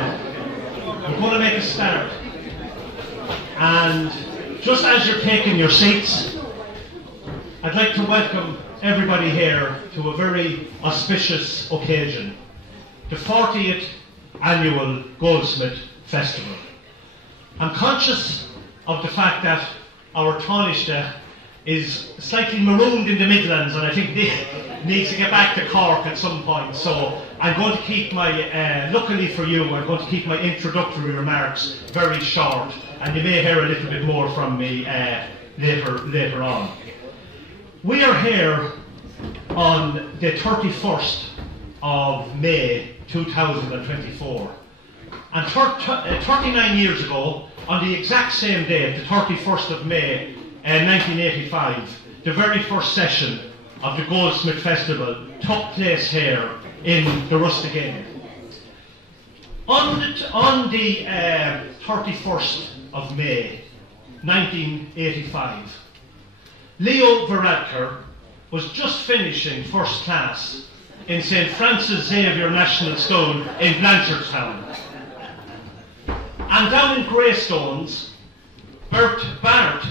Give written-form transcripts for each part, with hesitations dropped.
we're going to make a start. And just as you're taking your seats, I'd like to welcome everybody here to a very auspicious occasion, the 40th Annual Goldsmith Festival. I'm conscious of the fact that our Tanaiste is slightly marooned in the Midlands, and I think needs to get back to Cork at some point. So I'm going to keep my, luckily for you, I'm going to keep my introductory remarks very short, and you may hear a little bit more from me later on. We are here on the 31st of May 2024. And 39 years ago, on the exact same day, the 31st of May 1985, the very first session of the Goldsmith Festival took place here in the Rustic Inn. On the 31st of May 1985, Leo Varadkar was just finishing first class in St. Francis Xavier National School in Blanchardstown. And down in Greystones, Bert Barrett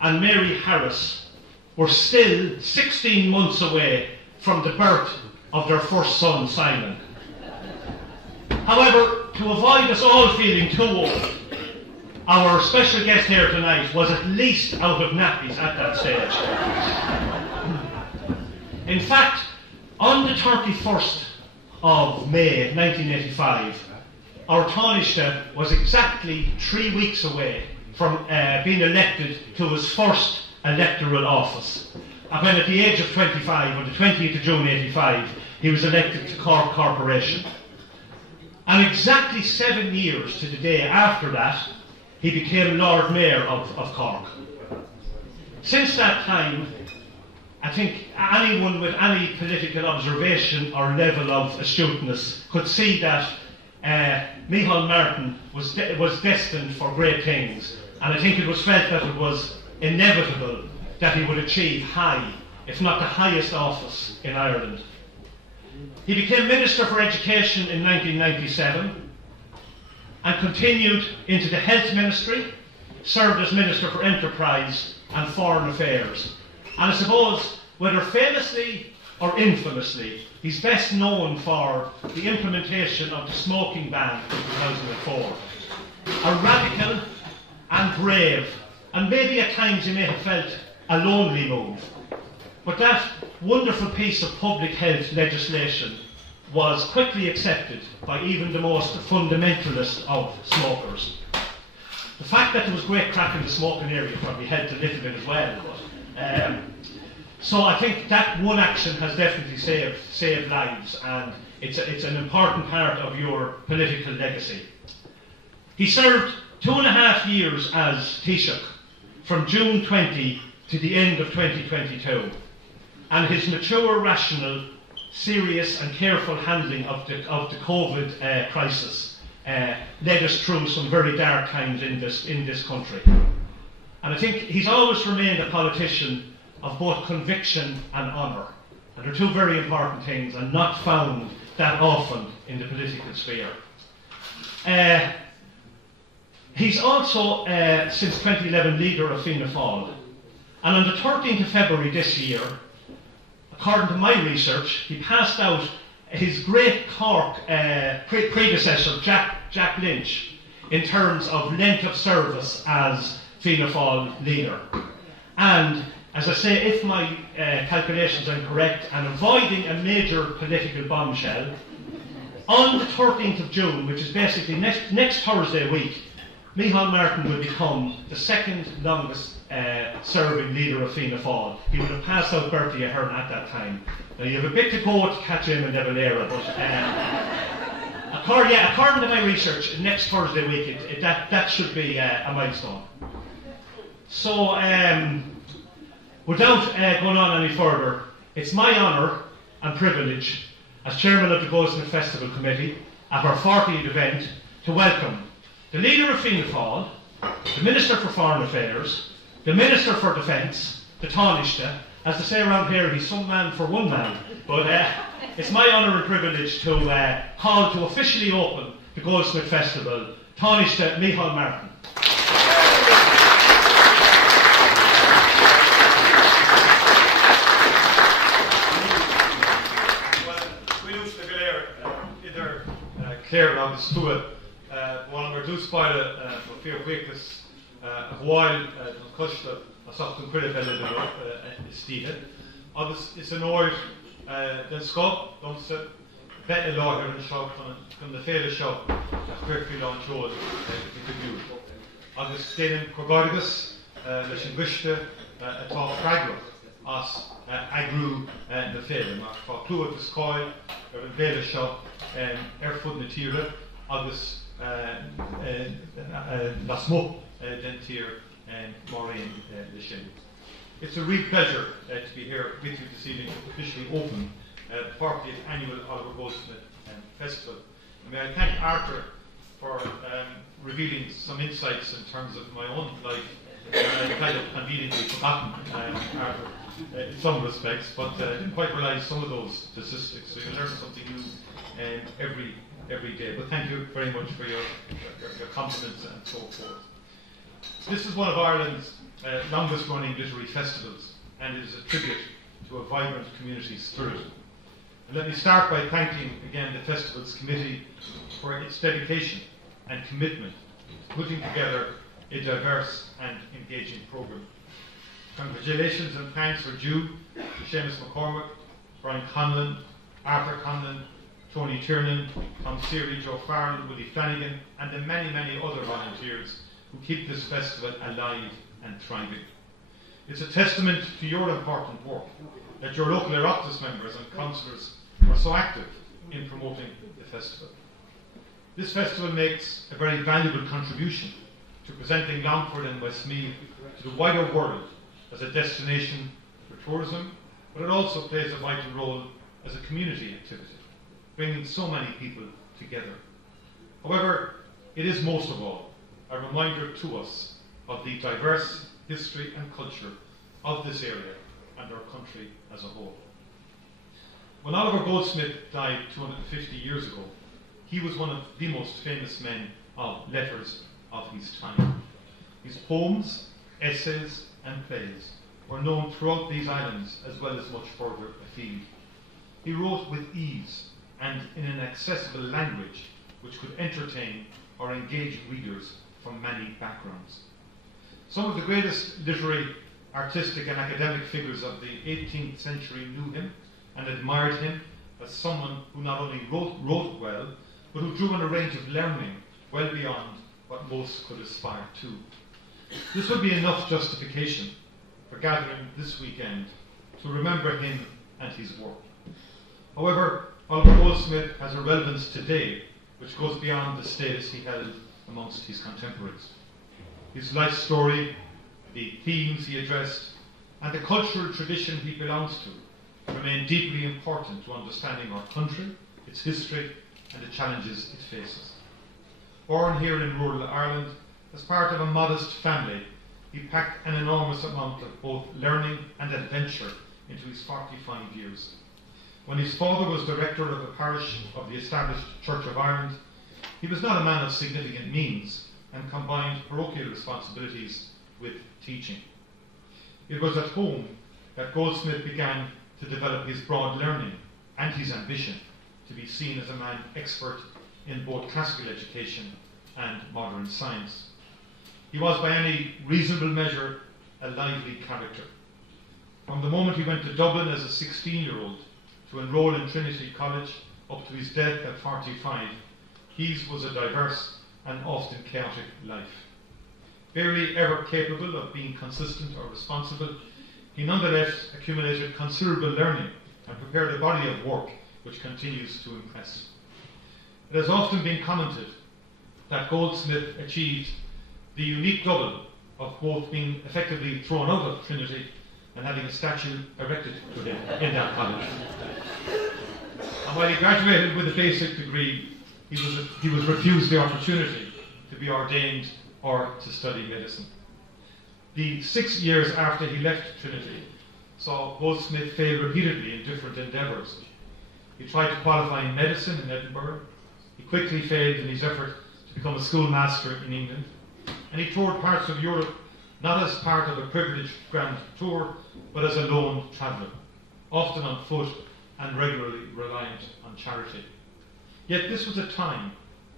and Mary Harris were still 16 months away from the birth of their first son, Simon. However, to avoid us all feeling too old, our special guest here tonight was at least out of nappies at that stage. In fact, on the 31st of May 1985, our Tanaiste was exactly 3 weeks away from being elected to his first electoral office. And when at the age of 25, on the 20th of June 85, he was elected to Cork Corporation. And exactly 7 years to the day after that, he became Lord Mayor of Cork. Since that time, I think anyone with any political observation or level of astuteness could see that Micheal Martin was destined for great things, and I think it was felt that it was inevitable that he would achieve high, if not the highest office in Ireland. He became Minister for Education in 1997 and continued into the Health Ministry, served as Minister for Enterprise and Foreign Affairs. And I suppose, whether famously or infamously, he's best known for the implementation of the smoking ban in 2004. A radical and brave, and maybe at times you may have felt a lonely move. But that wonderful piece of public health legislation was quickly accepted by even the most fundamentalist of smokers. The fact that there was great crack in the smoking area probably helped a little bit as well. But, so I think that one action has definitely saved lives, and it's an important part of your political legacy. He served 2.5 years as Taoiseach, from June 20 to the end of 2022, and his mature, rational, serious and careful handling of the COVID crisis led us through some very dark times in this country. And I think he's always remained a politician of both conviction and honour. And they're two very important things, and not found that often in the political sphere. He's also, since 2011, leader of Fianna Fáil. And on the 13th of February this year, according to my research, he passed out his great Cork predecessor, Jack Lynch, in terms of length of service as Fianna Fáil leader. And as I say, if my calculations are correct, and avoiding a major political bombshell, on the 13th of June, which is basically next Thursday week, Micheal Martin will become the second longest serving leader of Fianna Fáil. He would have passed out Bertie Ahern at that time. Now you have a bit to go to catch him in Devalera, but according to my research, next Thursday week, that should be a milestone. So, without going on any further, it's my honour and privilege as Chairman of the Goldsmith Festival Committee at our 40th event to welcome the Leader of Fianna Fáil, the Minister for Foreign Affairs, the Minister for Defence, the Tanaiste. As they say around here, he's some man for one man, but it's my honour and privilege to call to officially open the Goldsmith Festival, Tanaiste Micheal Martin. Claire agus tú bháin mar dúspáide go fíorhuichas a bháil an coiste a sochtún cuireadh eile istíthe. Agus is an óir den scob domsa bheith I láthir an seo chun na féile seo a chuirfiú an teol I go bhiú. Agus déanam cogádagus leis an gcuiste atá freigrach as agrú na féile mar fá clúad is cáil ar an bhéile seo fud na tíre agus na smó den tír Maureen le sin. It's a real pleasure to be here with you this evening to officially open the 40th annual Oliver Goldsmith Festival. And may I thank Arthur for revealing some insights in terms of my own life. I kind of conveniently forgotten Arthur in some respects, but didn't quite realise some of those statistics. So you learn something new every day. But thank you very much for your compliments and so forth. This is one of Ireland's longest running literary festivals, and it is a tribute to a vibrant community spirit. And let me start by thanking again the festival's committee for its dedication and commitment to putting together a diverse and engaging programme. Congratulations and thanks are due to Seamus McCormack, Brian Conlon, Arthur Conlon, Tony Tiernan, Tom Seary, Joe Farrell, Willie Flanagan, and the many, many other volunteers who keep this festival alive and thriving. It's a testament to your important work that your local Oireachtas members and councillors are so active in promoting the festival. This festival makes a very valuable contribution to presenting Longford and Westmeath to the wider world as a destination for tourism, but it also plays a vital role as a community activity, bringing so many people together. However, it is most of all a reminder to us of the diverse history and culture of this area and our country as a whole. When Oliver Goldsmith died 250 years ago, he was one of the most famous men of letters of his time. His poems, essays and plays were known throughout these islands as well as much further afield. He wrote with ease and in an accessible language which could entertain or engage readers from many backgrounds. Some of the greatest literary, artistic and academic figures of the 18th century knew him and admired him as someone who not only wrote well, but who drew on a range of learning well beyond what most could aspire to. This would be enough justification for gathering this weekend to remember him and his work. However, Oliver Goldsmith has a relevance today which goes beyond the status he held amongst his contemporaries. His life story, the themes he addressed, and the cultural tradition he belongs to remain deeply important to understanding our country, its history, and the challenges it faces. Born here in rural Ireland, as part of a modest family, he packed an enormous amount of both learning and adventure into his 45 years. When his father was director of a parish of the established Church of Ireland, he was not a man of significant means and combined parochial responsibilities with teaching. It was at home that Goldsmith began to develop his broad learning and his ambition to be seen as a man expert in both classical education and modern science. He was by any reasonable measure a lively character. From the moment he went to Dublin as a 16-year-old to enrol in Trinity College up to his death at 45, his was a diverse and often chaotic life. Barely ever capable of being consistent or responsible, he nonetheless accumulated considerable learning and prepared a body of work which continues to impress. It has often been commented that Goldsmith achieved the unique double of both being effectively thrown out of Trinity and having a statue erected to him in that college. And while he graduated with a basic degree, he was refused the opportunity to be ordained or to study medicine. The 6 years after he left Trinity saw Goldsmith fail repeatedly in different endeavours. He tried to qualify in medicine in Edinburgh, He quickly failed in his effort to become a schoolmaster in England, and he toured parts of Europe not as part of a privileged grand tour, but as a lone traveller, often on foot and regularly reliant on charity. Yet this was a time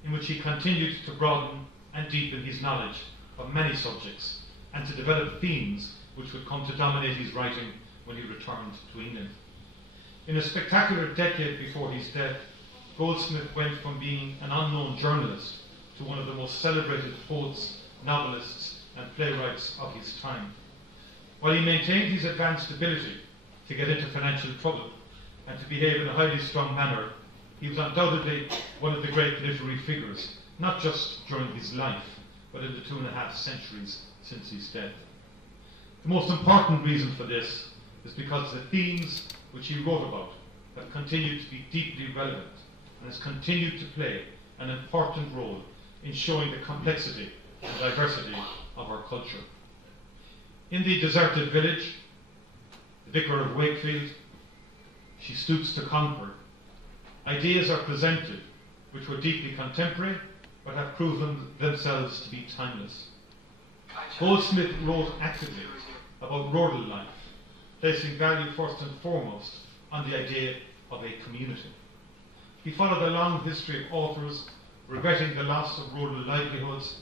in which he continued to broaden and deepen his knowledge of many subjects and to develop themes which would come to dominate his writing when he returned to England. In a spectacular decade before his death, Goldsmith went from being an unknown journalist to one of the most celebrated poets, novelists, and playwrights of his time. While he maintained his advanced ability to get into financial trouble and to behave in a highly strung manner, he was undoubtedly one of the great literary figures, not just during his life, but in the 2.5 centuries since his death. The most important reason for this is because the themes which he wrote about have continued to be deeply relevant and has continued to play an important role in showing the complexity and diversity of our culture. In The Deserted Village, The Vicar of Wakefield, She Stoops to Conquer, ideas are presented which were deeply contemporary but have proven themselves to be timeless. Goldsmith wrote actively about rural life, placing value first and foremost on the idea of a community. He followed a long history of authors regretting the loss of rural livelihoods,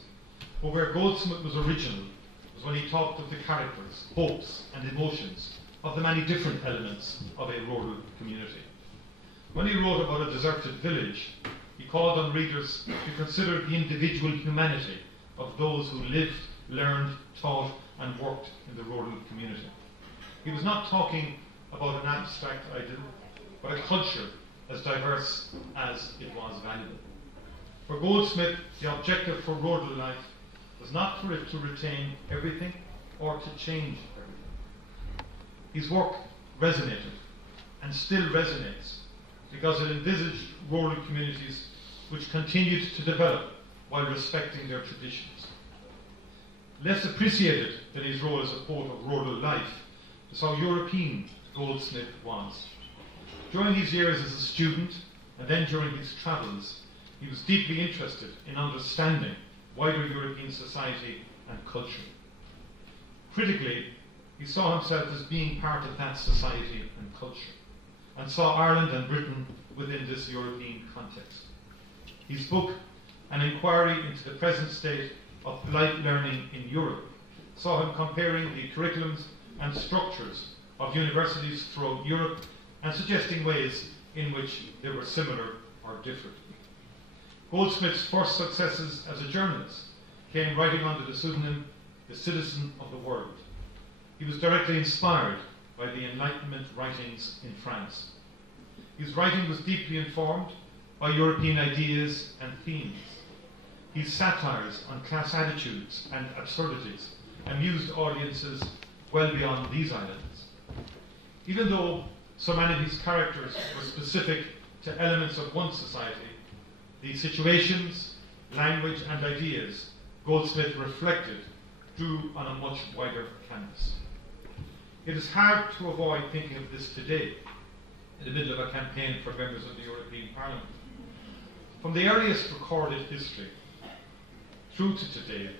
but where Goldsmith was original was when he talked of the characters, hopes and emotions of the many different elements of a rural community. When he wrote about A Deserted Village, he called on readers to consider the individual humanity of those who lived, learned, taught and worked in the rural community. He was not talking about an abstract ideal, but a culture as diverse as it was valuable. For Goldsmith, the objective for rural life was not for it to retain everything or to change everything. His work resonated and still resonates because it envisaged rural communities which continued to develop while respecting their traditions. Less appreciated than his role as a poet of rural life is how European Goldsmith was. During his years as a student and then during his travels, he was deeply interested in understanding wider European society and culture. Critically, he saw himself as being part of that society and culture, and saw Ireland and Britain within this European context. His book, An Inquiry into the Present State of Polite Learning in Europe, saw him comparing the curriculums and structures of universities throughout Europe and suggesting ways in which they were similar or different. Goldsmith's first successes as a journalist came writing under the pseudonym The Citizen of the World. He was directly inspired by the Enlightenment writings in France. His writing was deeply informed by European ideas and themes. His satires on class attitudes and absurdities amused audiences well beyond these islands. Even though so many of his characters were specific to elements of one society, the situations, language and ideas Goldsmith reflected drew on a much wider canvas. It is hard to avoid thinking of this today, in the middle of a campaign for members of the European Parliament. From the earliest recorded history through to today,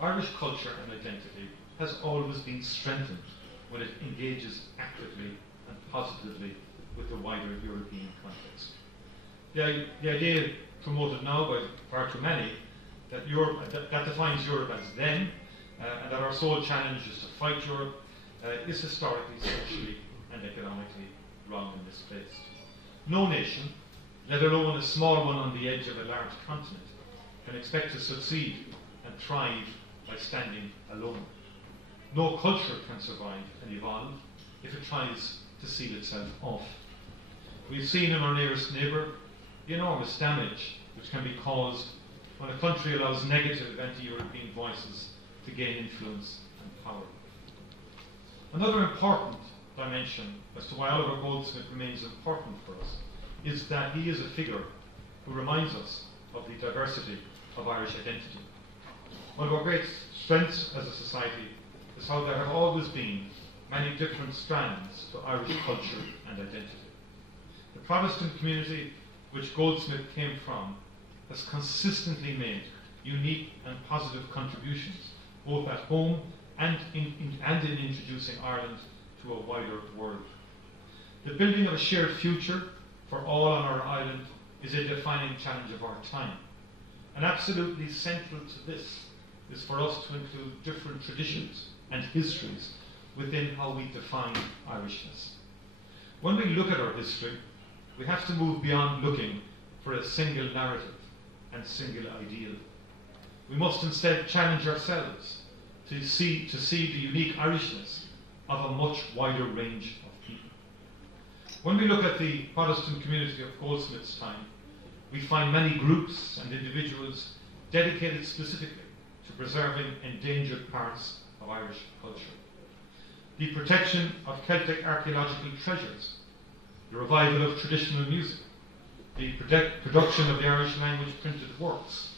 Irish culture and identity has always been strengthened when it engages actively and positively with the wider European context. The idea promoted now by far too many that Europe, that defines Europe as them, and that our sole challenge is to fight Europe, is historically, socially and economically wrong and misplaced. No nation, let alone a small one on the edge of a large continent, can expect to succeed and thrive by standing alone. No culture can survive and evolve if it tries to seal itself off. We've seen in our nearest neighbour the enormous damage which can be caused when a country allows negative anti-European voices to gain influence and power. Another important dimension as to why Oliver Goldsmith remains important for us is that he is a figure who reminds us of the diversity of Irish identity. One of our great strengths as a society is how there have always been many different strands to Irish culture and identity. The Protestant community which Goldsmith came from has consistently made unique and positive contributions, both at home and in introducing Ireland to a wider world. The building of a shared future for all on our island is a defining challenge of our time. And absolutely central to this is for us to include different traditions and histories within how we define Irishness. When we look at our history, we have to move beyond looking for a single narrative and single ideal. We must instead challenge ourselves to see the unique Irishness of a much wider range of people. When we look at the Protestant community of Goldsmith's time, we find many groups and individuals dedicated specifically to preserving endangered parts of Irish culture. The protection of Celtic archaeological treasures, the revival of traditional music, the production of the Irish language printed works.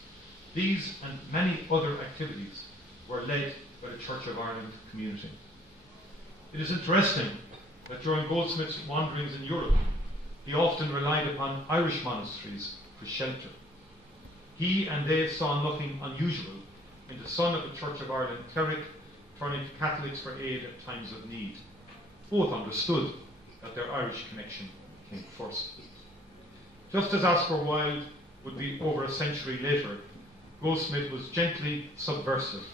These and many other activities were led by the Church of Ireland community. It is interesting that during Goldsmith's wanderings in Europe, he often relied upon Irish monasteries for shelter. He and they saw nothing unusual in the son of the Church of Ireland cleric turning to Catholics for aid at times of need. Both understood that their Irish connection came first. Just as Oscar Wilde would be over a century later, Goldsmith was gently subversive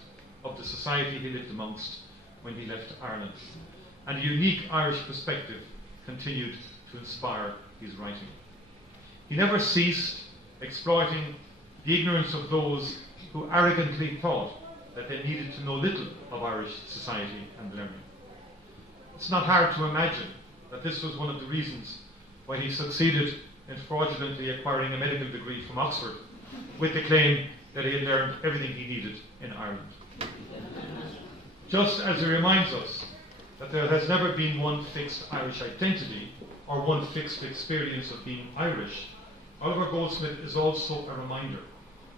of the society he lived amongst when he left Ireland, and a unique Irish perspective continued to inspire his writing. He never ceased exploiting the ignorance of those who arrogantly thought that they needed to know little of Irish society and learning. It's not hard to imagine that this was one of the reasons why he succeeded in fraudulently acquiring a medical degree from Oxford with the claim that he had learned everything he needed in Ireland. Just as he reminds us that there has never been one fixed Irish identity or one fixed experience of being Irish, Oliver Goldsmith is also a reminder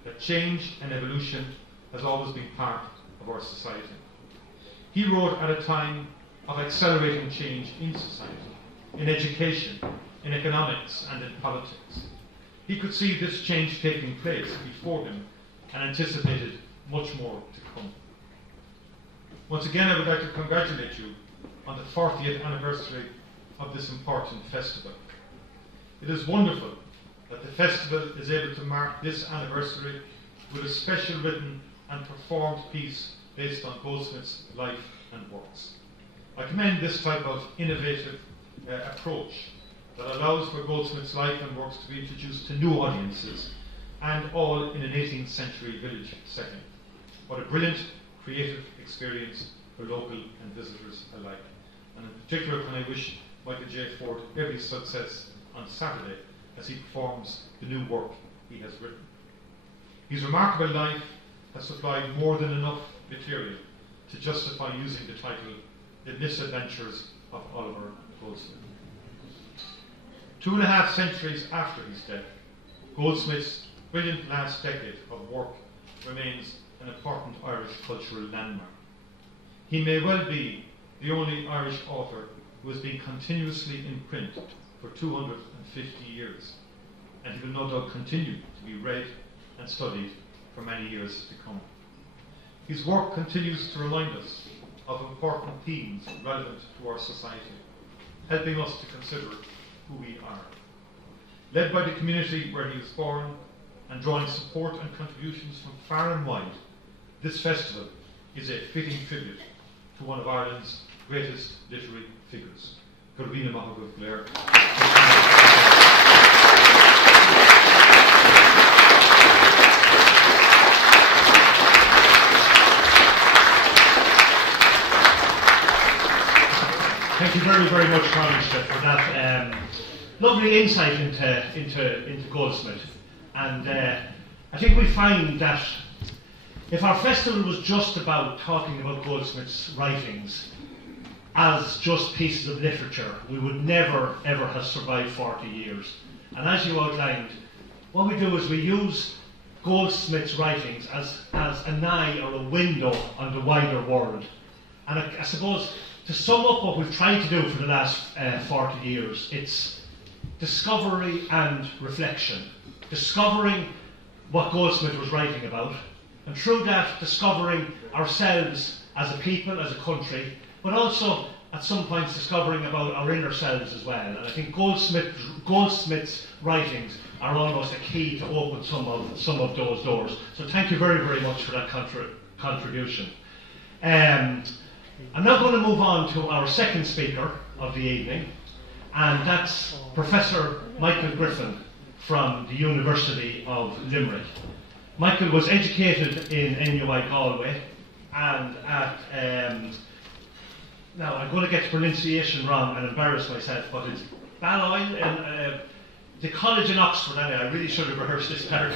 that change and evolution has always been part of our society. He wrote at a time of accelerating change in society, in education, in economics, and in politics. He could see this change taking place before him and anticipated much more to come. Once again, I would like to congratulate you on the 40th anniversary of this important festival. It is wonderful that the festival is able to mark this anniversary with a special written and performed piece based on Goldsmith's life and works. I commend this type of innovative approach that allows for Goldsmith's life and works to be introduced to new audiences, and all in an 18th century village setting. What a brilliant, creative experience for local and visitors alike. And in particular, can I wish Michael J. Ford every success on Saturday as he performs the new work he has written. His remarkable life has supplied more than enough material to justify using the title The Misadventures of Oliver Goldsmith. 2.5 centuries after his death, Goldsmith's brilliant last decade of work remains an important Irish cultural landmark. He may well be the only Irish author who has been continuously in print for 250 years, and he will no doubt continue to be read and studied for many years to come. His work continues to remind us of important themes relevant to our society, helping us to consider who we are. Led by the community where he was born and drawing support and contributions from far and wide, this festival is a fitting tribute to one of Ireland's greatest literary figures. Grifin Blair. Thank you very, very much, Tanaiste, for that lovely insight into Goldsmith. And I think we find that if our festival was just about talking about Goldsmith's writings as just pieces of literature, we would never, ever have survived 40 years. And as you outlined, what we do is we use Goldsmith's writings as an eye or a window on the wider world. And I suppose, to sum up what we've tried to do for the last 40 years, it's discovery and reflection. Discovering what Goldsmith was writing about, and through that discovering ourselves as a people, as a country, but also at some points discovering about our inner selves as well. And I think Goldsmith's writings are almost a key to open some of those doors. So thank you very, very much for that contribution. I'm now going to move on to our second speaker of the evening, and that's Professor Micheal Grifin from the University of Limerick. Micheal was educated in NUI Galway and at, now I'm going to get the pronunciation wrong and embarrass myself, but it's Balliol, the college in Oxford. Anyway, I really should have rehearsed this better.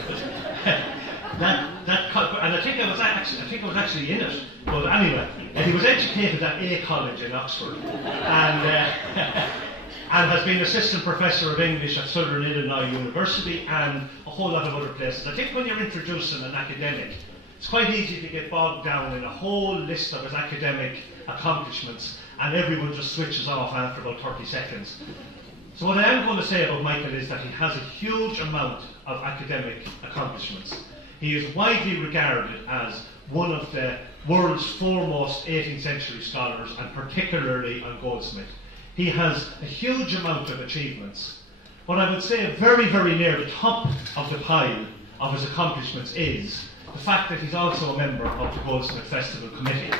And I think I was actually in it. But anyway, he was educated at a college in Oxford, and has been assistant professor of English at Southern Illinois University and a whole lot of other places. I think when you're introducing an academic, it's quite easy to get bogged down in a whole list of his academic accomplishments, and everyone just switches off after about 30 seconds. So what I am going to say about Micheal is that he has a huge amount of academic accomplishments. He is widely regarded as one of the world's foremost 18th century scholars, and particularly on Goldsmith. He has a huge amount of achievements, but I would say very, very near the top of the pile of his accomplishments is the fact that he's also a member of the Goldsmith Festival Committee.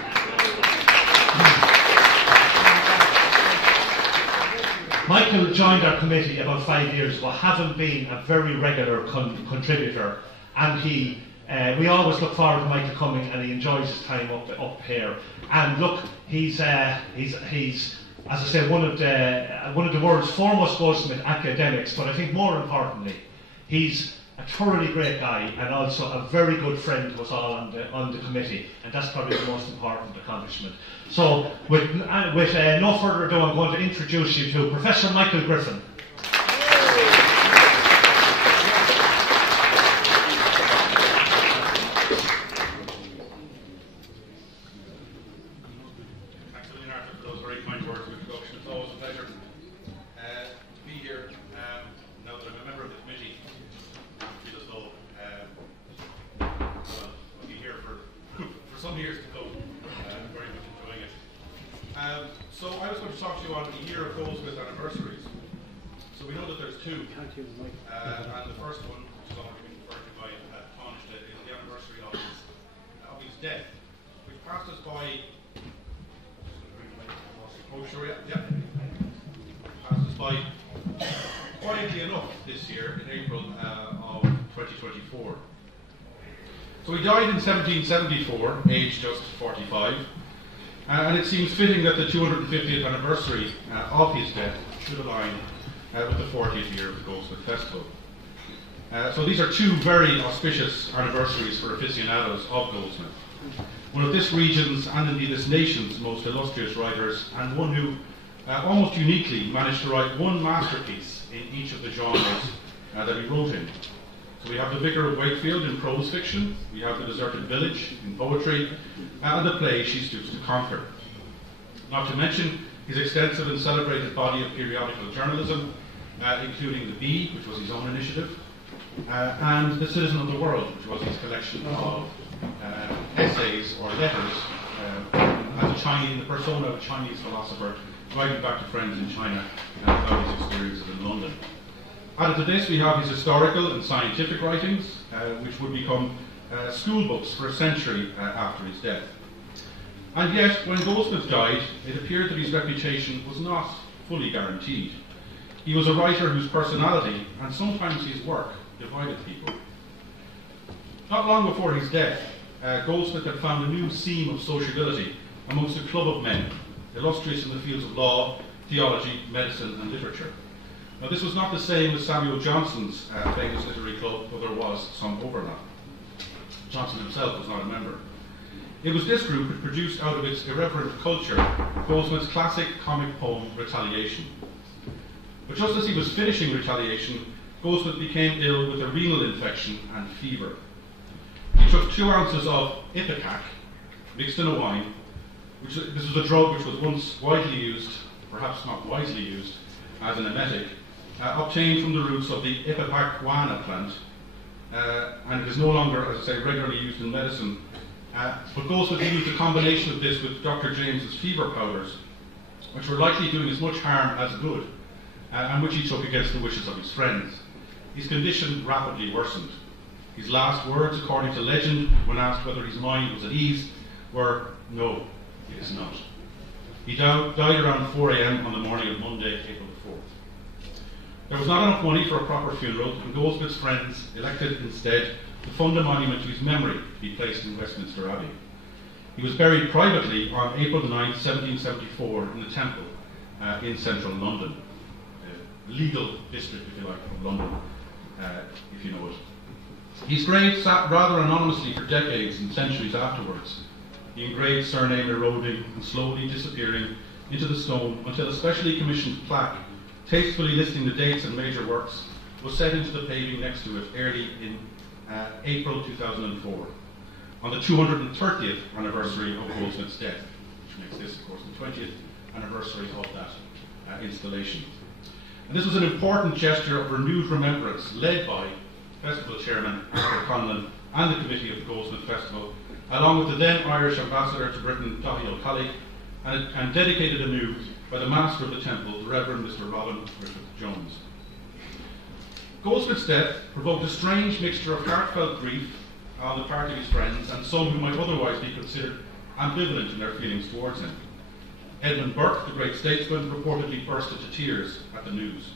Micheal joined our committee about 5 years ago, having been a very regular contributor, and we always look forward to Micheal coming, and he enjoys his time up here. And look, he's as I say, one of the world's foremost Goldsmith academics, but I think more importantly, he's a thoroughly great guy and also a very good friend to us all on the committee, and that's probably the most important accomplishment. So, with no further ado, I'm going to introduce you to Professor Micheal Grifin. So I was going to talk to you on the year of Goldsmith anniversaries. So we know that there's two. And the first one, which is already been referred to by Tanaiste, is the anniversary of his death, which passed us by. Oh, sure, yeah. Passed us by quietly enough this year in April of 2024. So he died in 1774, aged just 45. And it seems fitting that the 250th anniversary of his death should align with the 40th year of the Goldsmith Festival. So these are two very auspicious anniversaries for aficionados of Goldsmith. One of this region's and indeed this nation's most illustrious writers, and one who almost uniquely managed to write one masterpiece in each of the genres that he wrote in. So we have The Vicar of Wakefield in prose fiction, we have The Deserted Village in poetry, and the play She Stoops to Conquer. Not to mention his extensive and celebrated body of periodical journalism, including The Bee, which was his own initiative, and The Citizen of the World, which was his collection of essays or letters in the persona of a Chinese philosopher, writing back to friends in China about his experiences in London. Added to this, we have his historical and scientific writings, which would become school books for a century after his death. And yet, when Goldsmith died, it appeared that his reputation was not fully guaranteed. He was a writer whose personality, and sometimes his work, divided people. Not long before his death, Goldsmith had found a new seam of sociability amongst a club of men, illustrious in the fields of law, theology, medicine, and literature. Now, this was not the same as Samuel Johnson's famous literary club, but there was some overlap. Johnson himself was not a member. It was this group which produced out of its irreverent culture Goldsmith's classic comic poem, Retaliation. But just as he was finishing Retaliation, Goldsmith became ill with a renal infection and fever. He took 2 ounces of ipecac, mixed in a wine, this was a drug which was once widely used, perhaps not wisely used, as an emetic, obtained from the roots of the ipecacuana plant, and it is no longer, as I say, regularly used in medicine. But Goldsmith used a combination of this with Dr. James's fever powders, which were likely doing as much harm as good, and which he took against the wishes of his friends. His condition rapidly worsened. His last words, according to legend, when asked whether his mind was at ease, were, "No, it is not." He died around 4 a.m. on the morning of Monday, April the 4th. There was not enough money for a proper funeral, and Goldsmith's friends elected instead to fund a monument to his memory to be placed in Westminster Abbey. He was buried privately on April 9, 1774, in the Temple in central London, the legal district, if you like, of London, if you know it. His grave sat rather anonymously for decades and centuries afterwards, the engraved surname eroding and slowly disappearing into the stone until a specially commissioned plaque, tastefully listing the dates and major works, was set into the paving next to it early in April 2004, on the 230th anniversary of Goldsmith's death, which makes this, of course, the 20th anniversary of that installation. And this was an important gesture of renewed remembrance, led by Festival Chairman Arthur Conlon and the committee of the Goldsmith Festival, along with the then Irish Ambassador to Britain, Dáithí O'Callaghan, and dedicated anew by the Master of the Temple, the Reverend Mr. Robin Griffith-Jones. Goldsmith's death provoked a strange mixture of heartfelt grief on the part of his friends and some who might otherwise be considered ambivalent in their feelings towards him. Edmund Burke, the great statesman, reportedly burst into tears at the news.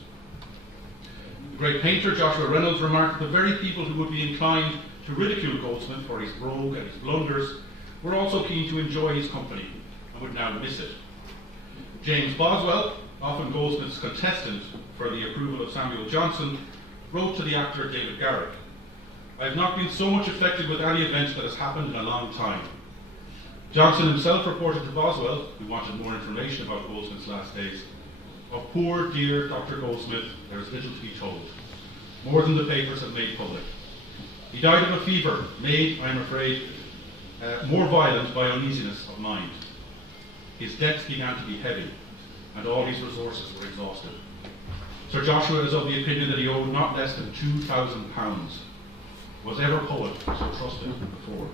The great painter Joshua Reynolds remarked that the very people who would be inclined to ridicule Goldsmith for his brogue and his blunders were also keen to enjoy his company and would now miss it. James Boswell, often Goldsmith's contestant for the approval of Samuel Johnson, wrote to the actor David Garrick, "I have not been so much affected with any event that has happened in a long time." Johnson himself reported to Boswell, who wanted more information about Goldsmith's last days, "Of poor dear Dr. Goldsmith there is little to be told, more than the papers have made public. He died of a fever made, I am afraid, more violent by uneasiness of mind. His debts began to be heavy, and all his resources were exhausted. Sir Joshua is of the opinion that he owed not less than £2,000. Was ever poet so trusted before?"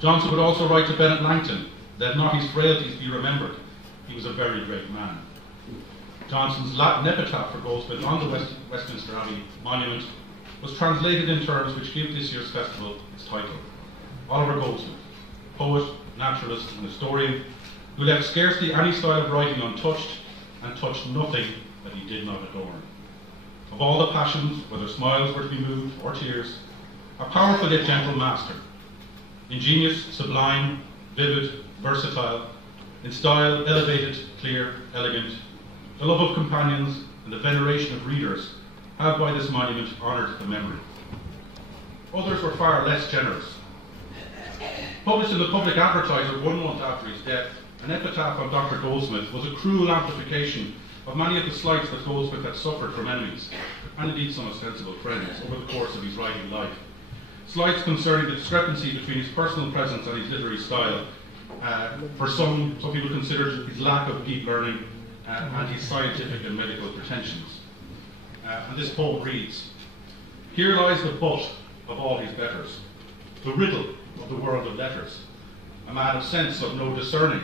Johnson would also write to Bennett Langton, "Let not his frailties be remembered. He was a very great man." Johnson's Latin epitaph for Goldsmith on the Westminster Abbey monument was translated in terms which give this year's festival its title. Oliver Goldsmith, poet, naturalist, and historian, who left scarcely any style of writing untouched and touched nothing that he did not adorn. Of all the passions, whether smiles were to be moved or tears, a powerful yet gentle master, ingenious, sublime, vivid, versatile, in style elevated, clear, elegant, the love of companions and the veneration of readers have by this monument honoured the memory. Others were far less generous. Published in the Public Advertiser 1 month after his death, an epitaph on Dr. Goldsmith was a cruel amplification of many of the slights that Goldsmith had suffered from enemies, and indeed some ostensible friends, over the course of his writing life. Slights concerning the discrepancy between his personal presence and his literary style. For some people considered his lack of deep learning and his scientific and medical pretensions. And this poem reads, "Here lies the butt of all his betters, the riddle of the world of letters, a man of sense of no discerning,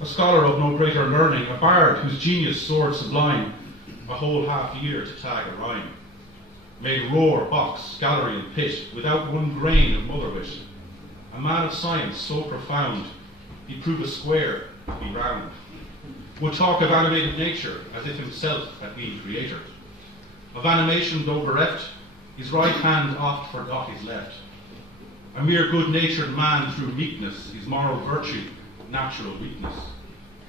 a scholar of no greater learning, a bard whose genius soared sublime, a whole half year to tag a rhyme, made roar, box, gallery and pit, without one grain of mother wit, a man of science so profound, he'd prove a square to be round, would talk of animated nature as if himself had been creator. Of animation though bereft, his right hand oft forgot his left. A mere good-natured man through meekness, his moral virtue, natural weakness.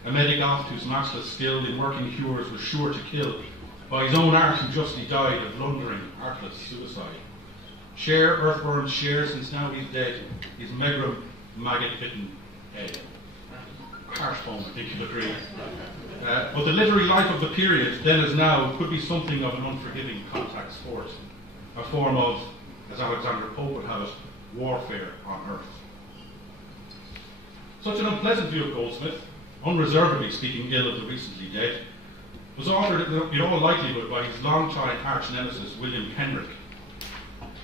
A medic oft whose matchless skill in working cures was sure to kill. By his own art he justly died of blundering, artless suicide. Share earthworms share since now he's dead, his megrim, maggot-bitten head." Harsh poem, I think you'll agree. But the literary life of the period, then as now, could be something of an unforgiving contact sport, a form of, as Alexander Pope would have it, warfare on earth. Such an unpleasant view of Goldsmith, unreservedly speaking ill of the recently dead, was authored in all likelihood by his long-time arch-nemesis William Kenrick,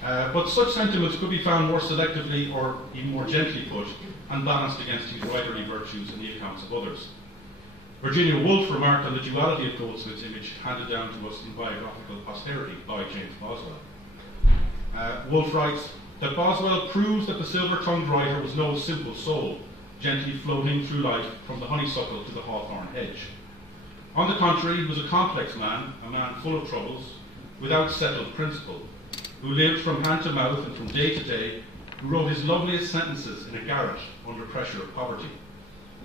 But such sentiments could be found more selectively, or even more gently put, and balanced against his writerly virtues in the accounts of others. Virginia Woolf remarked on the duality of Goldsmith's image handed down to us in biographical posterity by James Boswell. Woolf writes that Boswell proves that the silver-tongued writer was no simple soul, gently floating through life from the honeysuckle to the hawthorn hedge. On the contrary, he was a complex man, a man full of troubles, without settled principle, who lived from hand to mouth and from day to day, who wrote his loveliest sentences in a garret under pressure of poverty.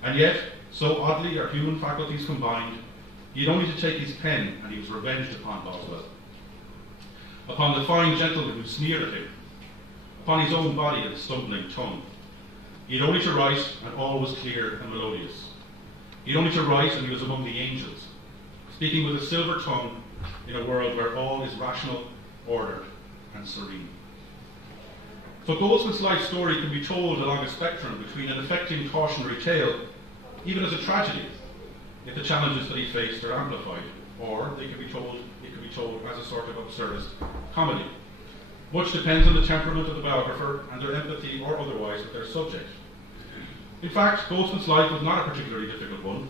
And yet, so oddly are human faculties combined, he had only to take his pen and he was revenged upon Boswell, upon the fine gentleman who sneered at him, upon his own body and stumbling tongue. He had only to write and all was clear and melodious. He had only to write and he was among the angels, speaking with a silver tongue in a world where all is rational, ordered and serene. So Goldsmith's life story can be told along a spectrum between an affecting cautionary tale, even as a tragedy, if the challenges that he faced are amplified, or it could be told as a sort of absurdist comedy. Much depends on the temperament of the biographer and their empathy or otherwise with their subject. In fact, Goldsmith's life was not a particularly difficult one,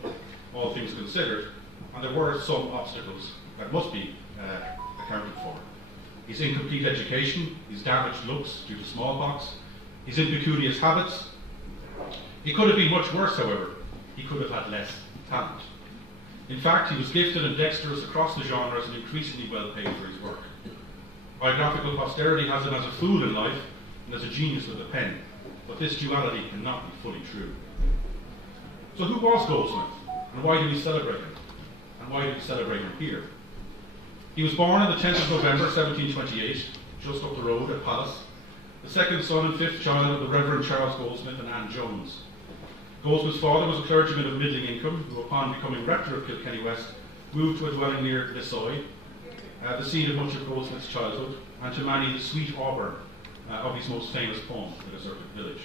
all things considered, and there were some obstacles that must be accounted for. His incomplete education, his damaged looks due to smallpox, his impecunious habits. He could have been much worse, however. He could have had less talent. In fact, he was gifted and dexterous across the genres and increasingly well paid for his work. Biographical posterity has him as a fool in life and as a genius with a pen, but this duality cannot be fully true. So who was Goldsmith, and why do we celebrate him? And why do we celebrate him here? He was born on the 10th of November 1728, just up the road at Palace, the second son and fifth child of the Reverend Charles Goldsmith and Anne Jones. Goldsmith's father was a clergyman of middling income, who upon becoming rector of Kilkenny West, moved to a dwelling near Lissoy, the scene of much of Goldsmith's childhood, and to many the sweet Auburn of his most famous poem, The Deserted Village.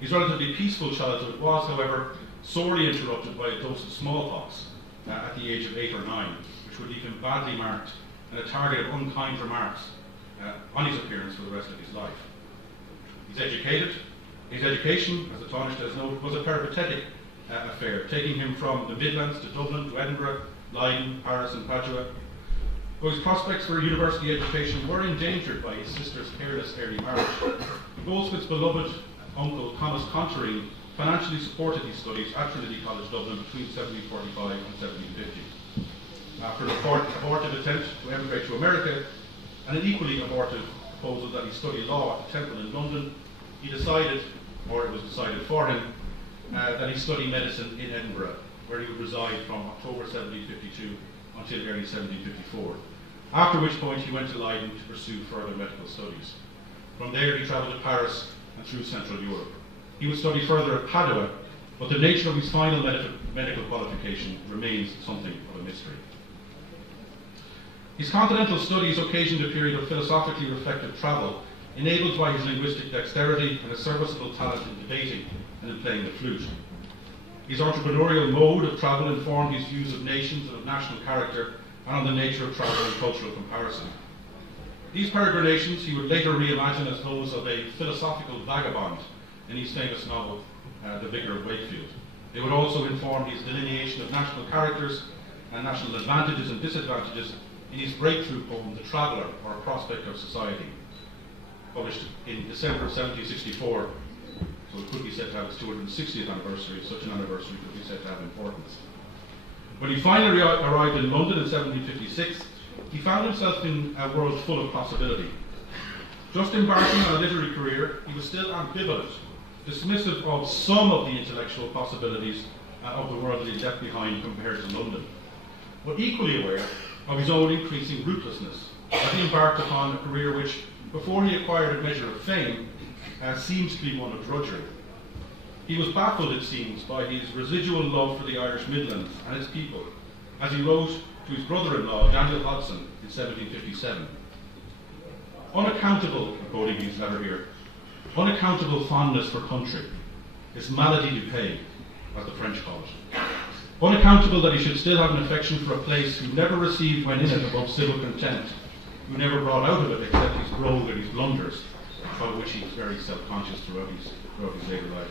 His relatively peaceful childhood was, however, sorely interrupted by a dose of smallpox at the age of 8 or 9, which would leave him badly marked and a target of unkind remarks on his appearance for the rest of his life. His education, as the Tanaiste has noted, was a peripatetic affair, taking him from the Midlands to Dublin to Edinburgh, Leiden, Paris and Padua. But his prospects for university education were endangered by his sister's careless early marriage. Goldsmith's beloved uncle, Thomas Contarine, financially supported his studies at Trinity College Dublin between 1745 and 1750. After an abortive attempt to emigrate to America, and an equally abortive proposal that he study law at Temple in London, he decided, or it was decided for him, that he study medicine in Edinburgh, where he would reside from October 1752 until early 1754, after which point he went to Leiden to pursue further medical studies. From there he travelled to Paris and through Central Europe. He would study further at Padua, but the nature of his final medical qualification remains something of a mystery. His continental studies occasioned a period of philosophically reflective travel, enabled by his linguistic dexterity and a serviceable talent in debating and in playing the flute. His entrepreneurial mode of travel informed his views of nations and of national character and on the nature of travel and cultural comparison. These peregrinations he would later reimagine as those of a philosophical vagabond in his famous novel, The Vicar of Wakefield. They would also inform his delineation of national characters and national advantages and disadvantages in his breakthrough poem, The Traveller, or A Prospect of Society, published in December 1764. So it could be said to have its 260th anniversary. Such an anniversary could be said to have importance. When he finally arrived in London in 1756, he found himself in a world full of possibility. Just embarking on a literary career, he was still ambivalent, dismissive of some of the intellectual possibilities of the world that he left behind compared to London, but equally aware of his own increasing rootlessness as he embarked upon a career which, before he acquired a measure of fame, seems to be one of drudgery. He was baffled, it seems, by his residual love for the Irish Midlands and its people, as he wrote to his brother-in-law, Daniel Hodson, in 1757. Unaccountable, I'm quoting his letter here, unaccountable fondness for country, this malady du pays, as the French call it. Unaccountable that he should still have an affection for a place who never received when in it above civil contempt, who never brought out of it except his brogue and his blunders, about which he was very self-conscious throughout his later life.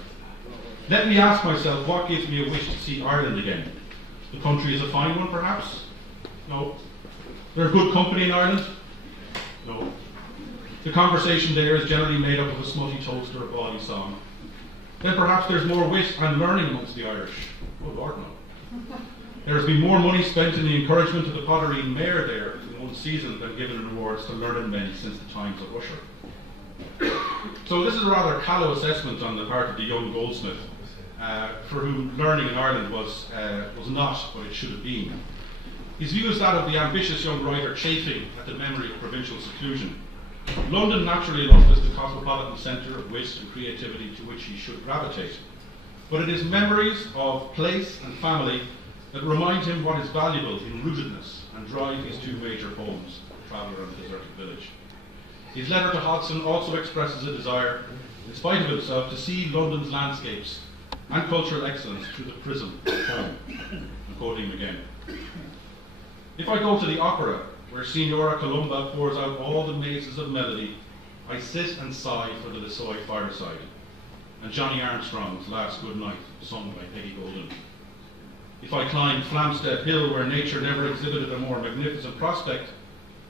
Let me ask myself, what gives me a wish to see Ireland again? The country is a fine one, perhaps? No. There are good company in Ireland? No. The conversation there is generally made up of a smutty toast or a bawdy song. Then perhaps there's more wit and learning amongst the Irish. Oh Lord, no. There has been more money spent in the encouragement of the pottery mayor there in one season than given in awards to learned men since the times of Usher. So this is a rather callow assessment on the part of the young Goldsmith, for whom learning in Ireland was not what it should have been. His view is that of the ambitious young writer chafing at the memory of provincial seclusion. London, naturally enough, is the cosmopolitan centre of wit and creativity to which he should gravitate. But it is memories of place and family that remind him what is valuable in rootedness and drive his two major poems, Traveller and The Deserted Village. His letter to Hodgson also expresses a desire, in spite of himself, to see London's landscapes and cultural excellence through the prism of poem. I'm quoting him again. If I go to the opera, where Signora Columba pours out all the mazes of melody, I sit and sigh for the Lissoy fireside, and Johnny Armstrong's Last Good Night, sung by Peggy Golden. If I climb Flamstead Hill, where nature never exhibited a more magnificent prospect,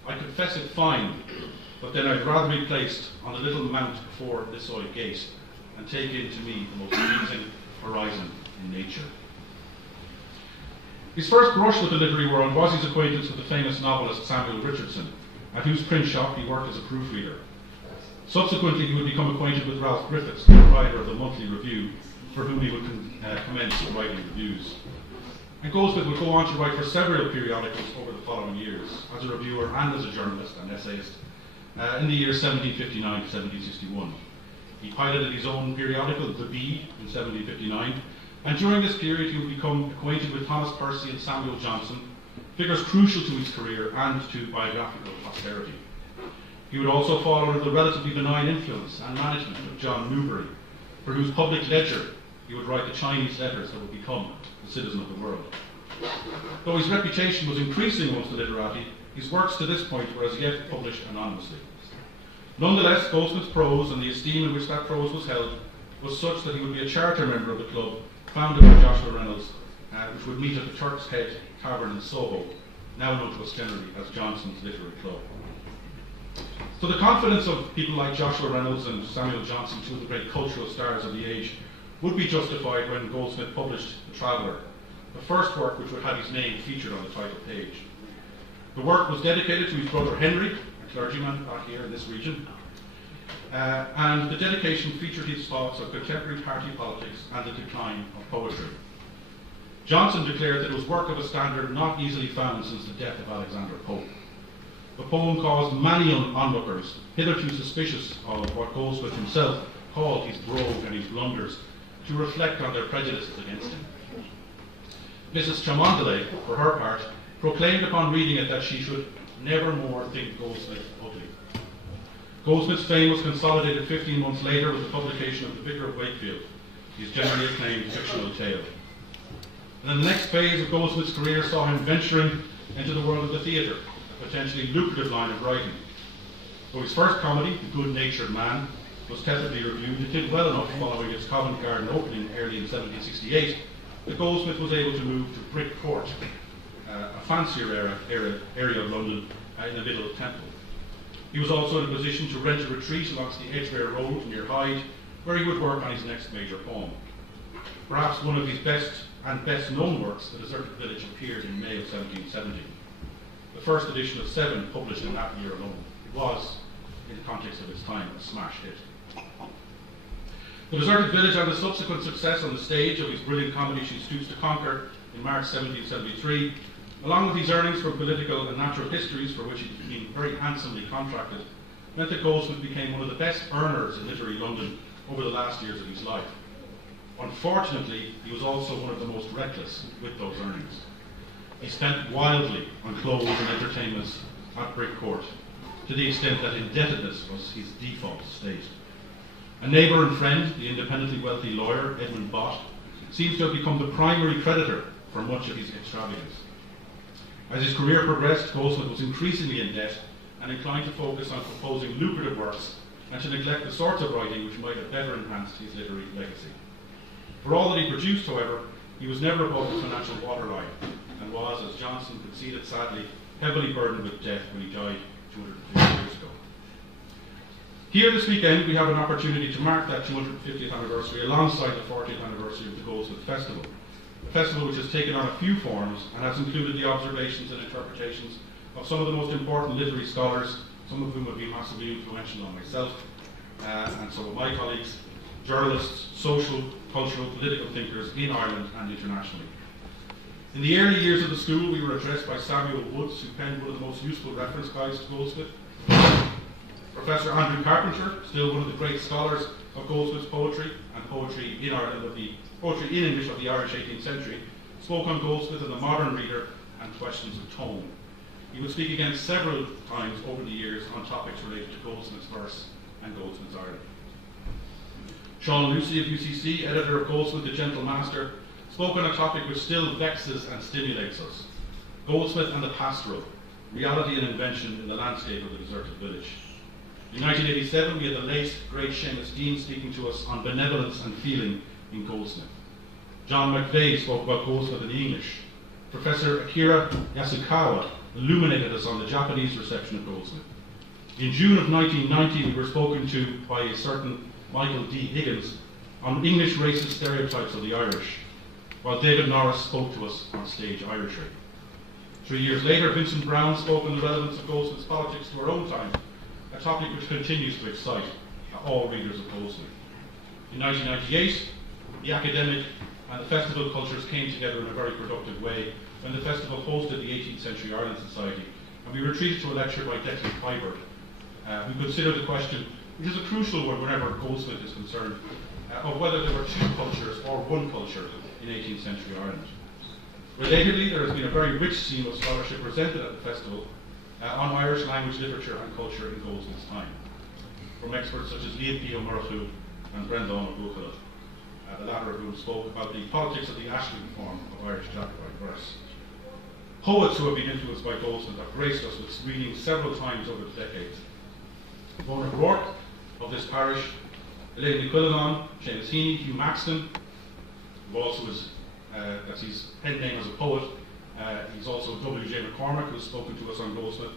I confess it fine, but then I'd rather be placed on the little mount before Lissoy Gate and take in to me the most pleasing horizon in nature. His first brush with the literary world was his acquaintance with the famous novelist Samuel Richardson, at whose print shop he worked as a proofreader. Subsequently, he would become acquainted with Ralph Griffiths, the proprietor of the Monthly Review, for whom he would commence writing reviews. And Goldsmith would go on to write for several periodicals over the following years, as a reviewer and as a journalist and essayist, in the years 1759 to 1761. He piloted his own periodical, The Bee, in 1759, and during this period he would become acquainted with Thomas Percy and Samuel Johnson, figures crucial to his career and to biographical posterity. He would also fall under the relatively benign influence and management of John Newbery, for whose public ledger he would write the Chinese letters that would become the citizen of the world. Though his reputation was increasing amongst the literati, his works to this point were as yet published anonymously. Nonetheless, Goldsmith's prose and the esteem in which that prose was held was such that he would be a charter member of the club founded by Joshua Reynolds, which would meet at the Turk's Head Tavern in Soho, now known to us generally as Johnson's Literary Club. So the confidence of people like Joshua Reynolds and Samuel Johnson, two of the great cultural stars of the age, would be justified when Goldsmith published The Traveller, the first work which would have his name featured on the title page. The work was dedicated to his brother Henry, a clergyman here in this region, and the dedication featured his thoughts of contemporary party politics and the decline of poetry. Johnson declared that it was work of a standard not easily found since the death of Alexander Pope. The poem caused many onlookers, hitherto suspicious of what Goldsmith himself called his brogue and his blunders, to reflect on their prejudices against him. Mrs. Cholmondeley, for her part, proclaimed upon reading it that she should never more think Goldsmith ugly. Goldsmith's fame was consolidated 15 months later with the publication of The Vicar of Wakefield, his generally acclaimed fictional tale. And then the next phase of Goldsmith's career saw him venturing into the world of the theatre, a potentially lucrative line of writing. Though his first comedy, The Good-Natured Man, was tepidly reviewed, it did well enough following its Covent Garden opening early in 1768 that Goldsmith was able to move to Brick Court, a fancier area of London in the middle of Temple. He was also in a position to rent a retreat along the Edgware Road near Hyde, where he would work on his next major poem. Perhaps one of his best and best known works, The Deserted Village, appeared in May of 1770. The first edition of 7 published in that year alone. It was, in the context of its time, a smash hit. The Deserted Village and the subsequent success on the stage of his brilliant comedy She Stoops to Conquer in March 1773, along with his earnings from political and natural histories, for which he had been very handsomely contracted, meant that Goldsmith became one of the best earners in literary London over the last years of his life. Unfortunately, he was also one of the most reckless with those earnings. He spent wildly on clothes and entertainments at Brick Court, to the extent that indebtedness was his default state. A neighbour and friend, the independently wealthy lawyer Edmund Bott, seems to have become the primary creditor for much of his extravagance. As his career progressed, Goldsmith was increasingly in debt and inclined to focus on composing lucrative works and to neglect the sorts of writing which might have better enhanced his literary legacy. For all that he produced, however, he was never above the financial waterline and was, as Johnson conceded sadly, heavily burdened with debt when he died 250 years ago. Here this weekend we have an opportunity to mark that 250th anniversary alongside the 40th anniversary of the Goldsmith Festival, a festival which has taken on a few forms and has included the observations and interpretations of some of the most important literary scholars, some of whom have been massively influential on myself and some of my colleagues, journalists, social, cultural, political thinkers in Ireland and internationally. In the early years of the school, we were addressed by Samuel Woods, who penned one of the most useful reference guides to Goldsmith. Professor Andrew Carpenter, still one of the great scholars of Goldsmith's poetry and poetry in Ireland, of the poetry in English of the Irish 18th century, spoke on Goldsmith and the modern reader and questions of tone. He would speak again several times over the years on topics related to Goldsmith's verse and Goldsmith's Ireland. Sean Lucy of UCC, editor of Goldsmith, the Gentle Master, spoke on a topic which still vexes and stimulates us: Goldsmith and the pastoral, reality and invention in the landscape of the deserted village. In 1987, we had the late, great Seamus Dean speaking to us on benevolence and feeling in Goldsmith. John McVeigh spoke about Goldsmith in English. Professor Akira Yasukawa illuminated us on the Japanese reception of Goldsmith. In June of 1990, we were spoken to by a certain Michael D. Higgins on English racist stereotypes of the Irish, while David Norris spoke to us on stage Irishry. 3 years later, Vincent Brown spoke on the relevance of Goldsmith's politics to our own time, a topic which continues to excite all readers of Goldsmith. In 1998, the academic and the festival cultures came together in a very productive way when the festival hosted the 18th Century Ireland Society, and we were treated to a lecture by Declan Fiber, who considered the question, which is a crucial one whenever Goldsmith is concerned, of whether there were two cultures or one culture in 18th century Ireland. Relatedly, there has been a very rich stream of scholarship presented at the festival on Irish language, literature and culture in Goldsmith's time, from experts such as Liam P. O'Murchu and Brendan O'Buchala, the latter of whom spoke about the politics of the Ashling form of Irish Jacobite verse. Poets who have been influenced by Goldsmith have graced us with readings several times over the decades. Mona Rourke of this parish, Elaine Quillinan, Seamus Heaney, Hugh Maxton, who also is, that's his pen name as a poet. He's also W.J. McCormack, who's spoken to us on Goldsmith.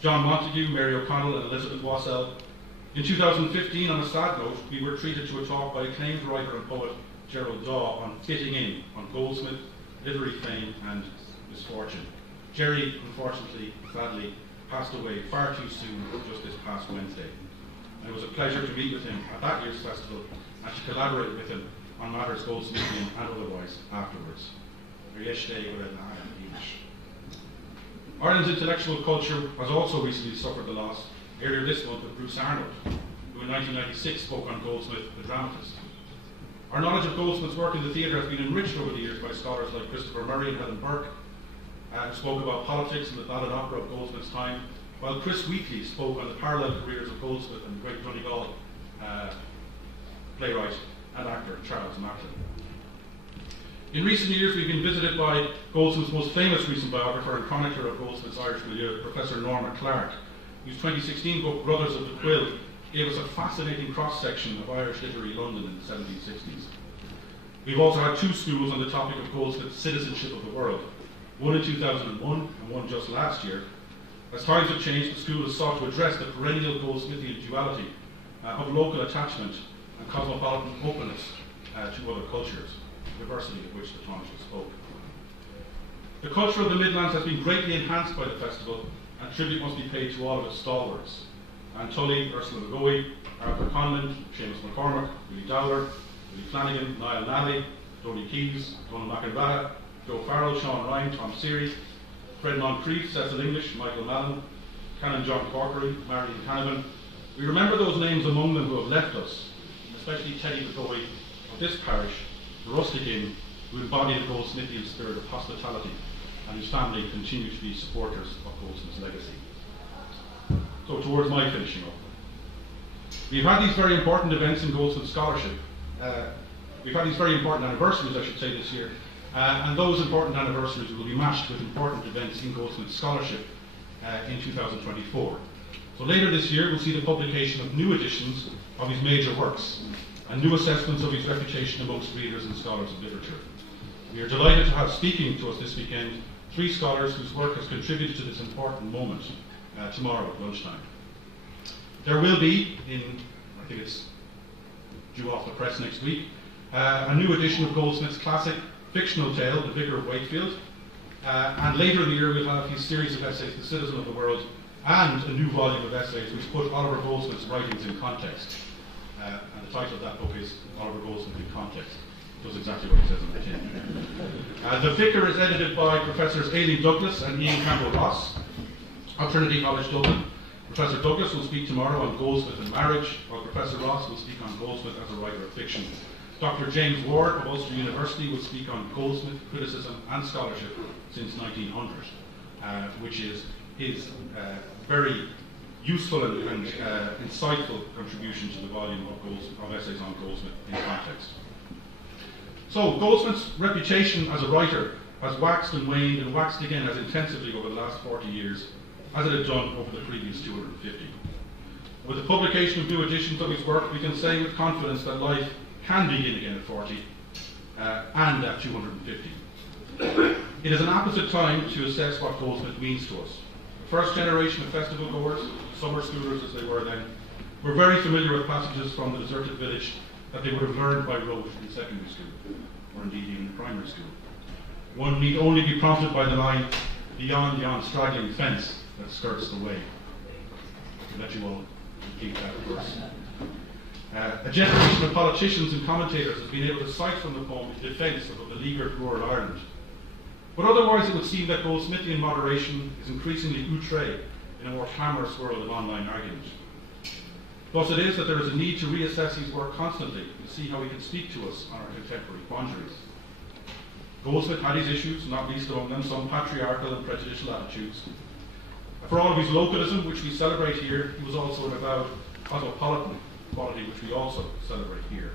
John Montague, Mary O'Connell, and Elizabeth Wassell. In 2015, on a sad note, we were treated to a talk by acclaimed writer and poet Gerald Daw on fitting in on Goldsmith, literary fame, and misfortune. Jerry, unfortunately, sadly, passed away far too soon just this past Wednesday. And it was a pleasure to meet with him at that year's festival and to collaborate with him on matters Goldsmithian and otherwise afterwards. Ireland's intellectual culture has also recently suffered the loss, earlier this month, of Bruce Arnold, who in 1996 spoke on Goldsmith, the dramatist. Our knowledge of Goldsmith's work in the theatre has been enriched over the years by scholars like Christopher Murray and Helen Burke, who spoke about politics and the ballad opera of Goldsmith's time, while Chris Wheatley spoke on the parallel careers of Goldsmith and the great Donegal playwright and actor Charles Martin. In recent years, we've been visited by Goldsmith's most famous recent biographer and chronicler of Goldsmith's Irish milieu, Professor Norma Clark, whose 2016 book, Brothers of the Quill, gave us a fascinating cross-section of Irish literary London in the 1760s. We've also had two schools on the topic of Goldsmith's citizenship of the world, one in 2001 and one just last year. As times have changed, the school has sought to address the perennial Goldsmithian duality of local attachment and cosmopolitan openness to other cultures, the diversity of which the Tanaiste spoke. The culture of the Midlands has been greatly enhanced by the festival, and tribute must be paid to all of its stalwarts: Anne Tully, Ursula McGoey, Arthur Conlon, Seamus McCormack, Willie Dowler, Willie Flanagan, Niall Nally, Tony Keyes, Donald McIntyre, Joe Farrell, Sean Ryan, Tom Seary, Fred Moncrief, Cecil English, Michael Mallon, Canon John Corkery, Marion Canavan. We remember those names among them who have left us, especially Teddy McGoey of this parish, the rustic inn, who embody the Goldsmithian spirit of hospitality and whose family continue to be supporters of Goldsmith's legacy. So towards my finishing up. We've had these very important events in Goldsmith scholarship. We've had these very important anniversaries, I should say, this year. And those important anniversaries will be matched with important events in Goldsmith scholarship in 2024. So later this year we'll see the publication of new editions of his major works and new assessments of his reputation amongst readers and scholars of literature. We are delighted to have speaking to us this weekend 3 scholars whose work has contributed to this important moment tomorrow at lunchtime. There will be, I think it's due off the press next week, a new edition of Goldsmith's classic fictional tale, The Vicar of Wakefield, and later in the year we'll have his series of essays, The Citizen of the World, and a new volume of essays which put Oliver Goldsmith's writings in context. And the title of that book is Oliver Goldsmith in Context. It does exactly what he says on the tin. The Vicar is edited by Professors Aileen Douglas and Ian Campbell-Ross of Trinity College Dublin. Professor Douglas will speak tomorrow on Goldsmith and marriage, while Professor Ross will speak on Goldsmith as a writer of fiction. Dr. James Ward of Ulster University will speak on Goldsmith, criticism and scholarship since 1900, which is his very useful and insightful contribution to the volume of essays on Goldsmith in context. So Goldsmith's reputation as a writer has waxed and waned and waxed again as intensively over the last 40 years as it had done over the previous 250. With the publication of new editions of his work, we can say with confidence that life can begin again at 40 and at 250. It is an apposite time to assess what Goldsmith means to us. The first generation of festival goers, summer schoolers as they were then, were very familiar with passages from The Deserted Village that they would have learned by rote in secondary school, or indeed even in primary school. One need only be prompted by the line, "Beyond yon straggling fence that skirts the way." I'll let you all repeat that verse. A generation of politicians and commentators has been able to cite from the poem in defence of a beleaguered rural Ireland. But otherwise it would seem that Goldsmithian moderation is increasingly outré in a more clamorous world of online argument. Thus it is that there is a need to reassess his work constantly to see how he can speak to us on our contemporary quandaries. Goldsmith had his issues, not least among them some patriarchal and prejudicial attitudes. For all of his localism, which we celebrate here, he was also an avowed cosmopolitan quality which we also celebrate here.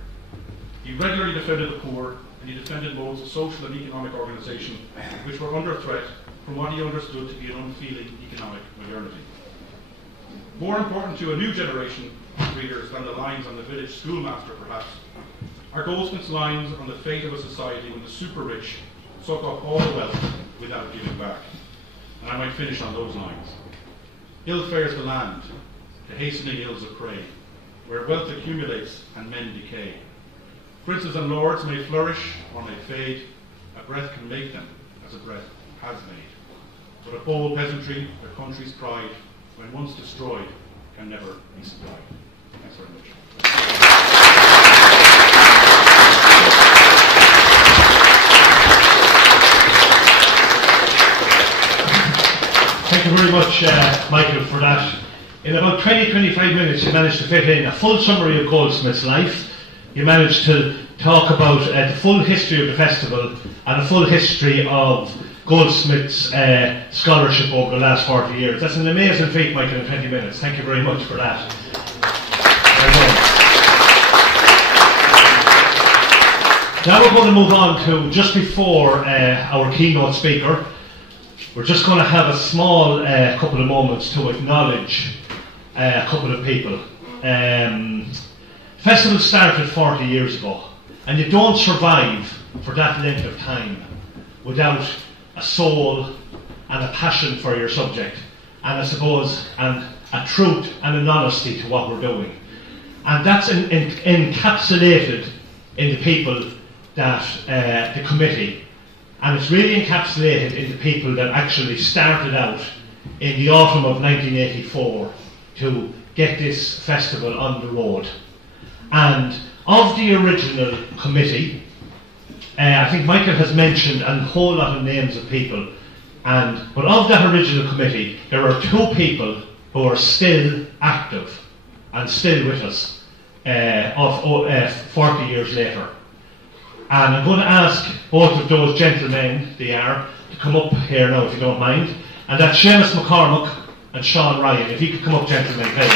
He regularly defended the poor, and he defended modes of social and economic organisation which were under threat from what he understood to be an unfeeling economic modernity. More important to a new generation of readers than the lines on the village schoolmaster perhaps, are Goldsmith's lines on the fate of a society when the super-rich suck up all the wealth without giving back. And I might finish on those lines. Ill fares the land, the hastening ills of prey, where wealth accumulates and men decay. Princes and lords may flourish or may fade, a breath can make them as a breath has made. But a bold peasantry, their country's pride, when once destroyed, can never be supplied. Thanks very much. Thank you very much, Michael, for that. In about 20-25 minutes, you managed to fit in a full summary of Goldsmith's life. You managed to talk about the full history of the festival and a full history of Goldsmith's scholarship over the last 40 years. That's an amazing feat, Michael, in 20 minutes. Thank you very much for that. Now we're going to move on to, just before our keynote speaker, we're just going to have a small couple of moments to acknowledge a couple of people. Festival started 40 years ago, and you don't survive for that length of time without a soul and a passion for your subject, and I suppose and a truth and an honesty to what we're doing. And that's encapsulated in the people that the committee, and it's really encapsulated in the people that actually started out in the autumn of 1984 to get this festival on the road. And of the original committee, I think Michael has mentioned a whole lot of names of people, but of that original committee, there are 2 people who are still active and still with us 40 years later. And I'm going to ask both of those gentlemen, to come up here now if you don't mind. And that's Seamus McCormack and Sean Ryan. If you could come up, gentlemen, please.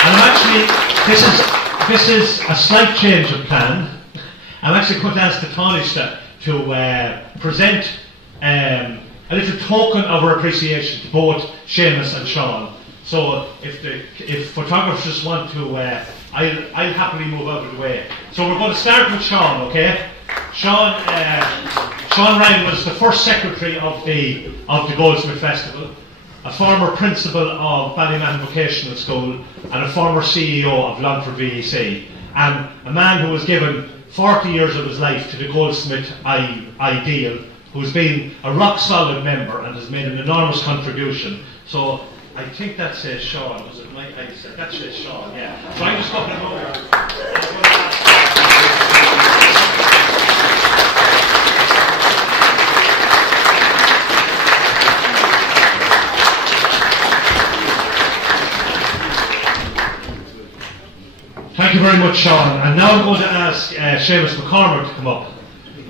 And I'm actually, this is a slight change of plan. I'm actually going to ask the Tanaiste to present a little token of our appreciation to both Seamus and Sean. So if photographers want to, I'll happily move out of the way. So we're going to start with Sean, okay? Sean Ryan was the first secretary of the Goldsmith Festival, a former principal of Ballymahan Vocational School, and a former CEO of Longford VEC, and a man who has given 40 years of his life to the Goldsmith ideal, who's been a rock-solid member and has made an enormous contribution. So I think that says Sean. Was it Mike? That says Sean, yeah. So I'm just going to go over. Thank you very much, Sean. And now I'm going to ask Seamus McCormick to come up.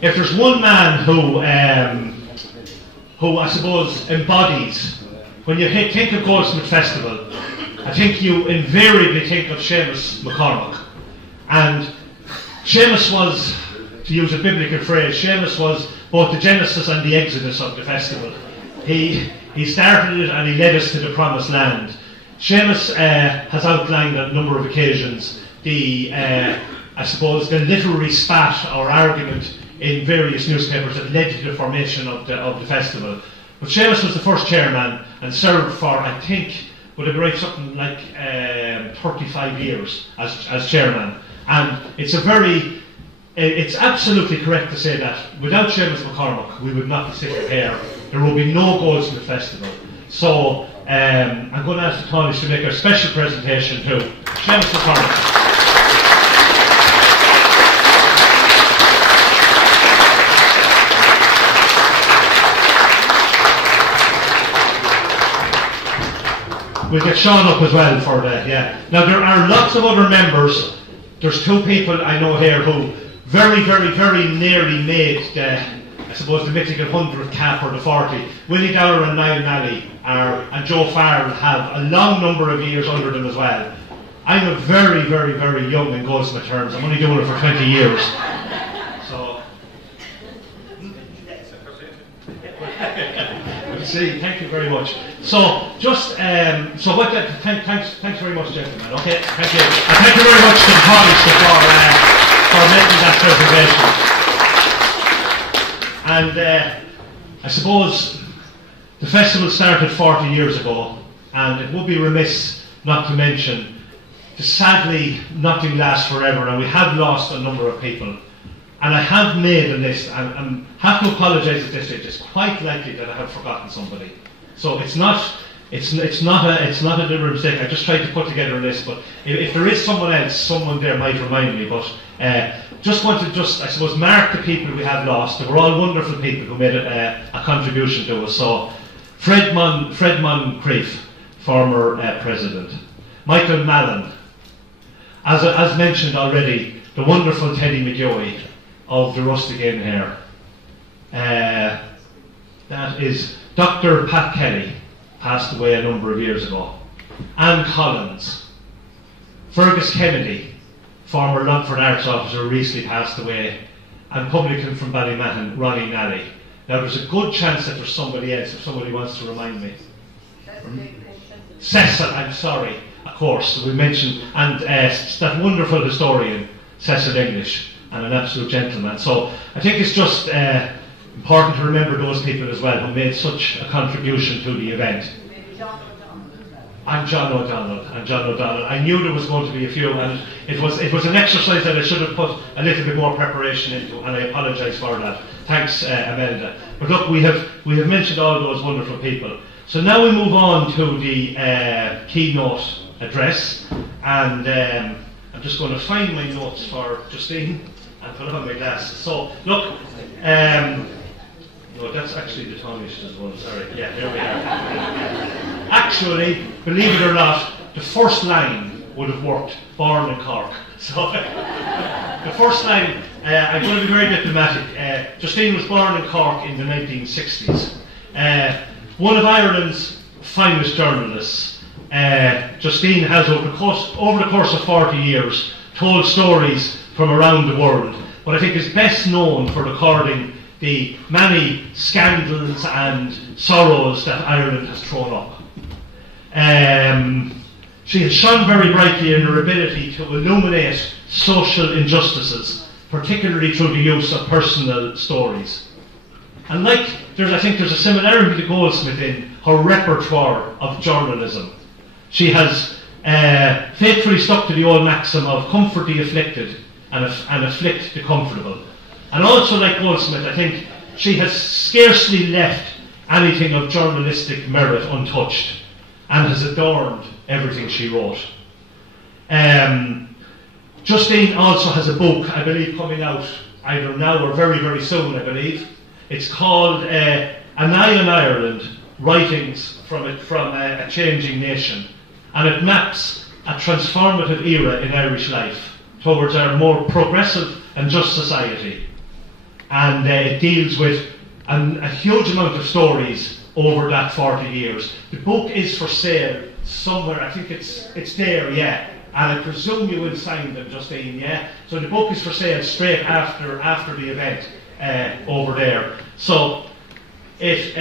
If there's one man who I suppose embodies, when you think of Goldsmith Festival, I think you invariably think of Seamus McCormick. And Seamus was, to use a biblical phrase, Seamus was both the genesis and the exodus of the festival. He started it and he led us to the promised land. Seamus has outlined on a number of occasions I suppose the literary spat or argument in various newspapers that led to the formation of the festival. But Seamus was the first chairman and served for, I think, would have been something like 35 years as chairman. And it's absolutely correct to say that without Seamus McCormick, we would not be sitting here. There will be no Goldsmith Festival. So I'm going to ask the Tanaiste to make a special presentation to Seamus McCormick. We'll get Sean up as well for that, yeah. Now there are lots of other members. There's two people I know here who very, very, very nearly made the mythical 100th cap or the 40. Willie Dowler and Niall Nally and Joe Farrell have a long number of years under them as well. I'm a very, very, very young in Goldsmith terms. I'm only doing it for 20 years. So, we'll see. Thank you very much. So, just thanks very much, gentlemen. Okay, thank you, and thank you very much to the Tanaiste for making that presentation. And I suppose the festival started 40 years ago, and it would be remiss not to mention that sadly nothing lasts forever, and we have lost a number of people. And I have made a list, and have to apologise at this stage. It's quite likely that I have forgotten somebody. So it's not a deliberate mistake. I just tried to put together a list, but if there is someone else, someone there might remind me. But just want to I suppose mark the people we have lost. They were all wonderful people who made a contribution to us. So Fred Moncrief, former president. Michael Mallon, as mentioned already, the wonderful Teddy McGeoy of the Rustic Inn here. That is Dr. Pat Kelly, passed away a number of years ago. Anne Collins. Fergus Kennedy, former Longford Arts officer, recently passed away. And publican from Ballymahan, Ronnie Nally. Now there's a good chance that there's somebody else, if somebody wants to remind me. Cecil, I'm sorry, of course, we mentioned, and that wonderful historian, Cecil English, and an absolute gentleman. So I think it's just important to remember those people as well who made such a contribution to the event. And John O'Donnell. I knew there was going to be a few, and it was an exercise that I should have put a little bit more preparation into, and I apologise for that. Thanks, Imelda. But look, we have mentioned all those wonderful people. So now we move on to the keynote address, and I'm just going to find my notes for Justine and put on my glasses. So look, no, that's actually the Tanaiste's one, sorry. Yeah, here we are. Actually, believe it or not, the first line would have worked, born in Cork. So, the first line, I'm going to be very diplomatic. Justine was born in Cork in the 1960s. One of Ireland's finest journalists. Justine has, over the course of 40 years, told stories from around the world, but I think is best known for recording the many scandals and sorrows that Ireland has thrown up. She has shone very brightly in her ability to illuminate social injustices, particularly through the use of personal stories. And I think there's a similarity to Goldsmith in her repertoire of journalism. She has faithfully stuck to the old maxim of comfort the afflicted and afflict the comfortable. And also, like Goldsmith, I think she has scarcely left anything of journalistic merit untouched and has adorned everything she wrote. Justine also has a book, I believe, coming out either now or very, very soon, I believe. It's called An Eye on Ireland, Writings from a Changing Nation. And it maps a transformative era in Irish life towards a more progressive and just society. And it deals with a huge amount of stories over that 40 years. The book is for sale somewhere, I think it's there, yeah. And I presume you will sign them, Justine, yeah? So the book is for sale straight after the event over there. So it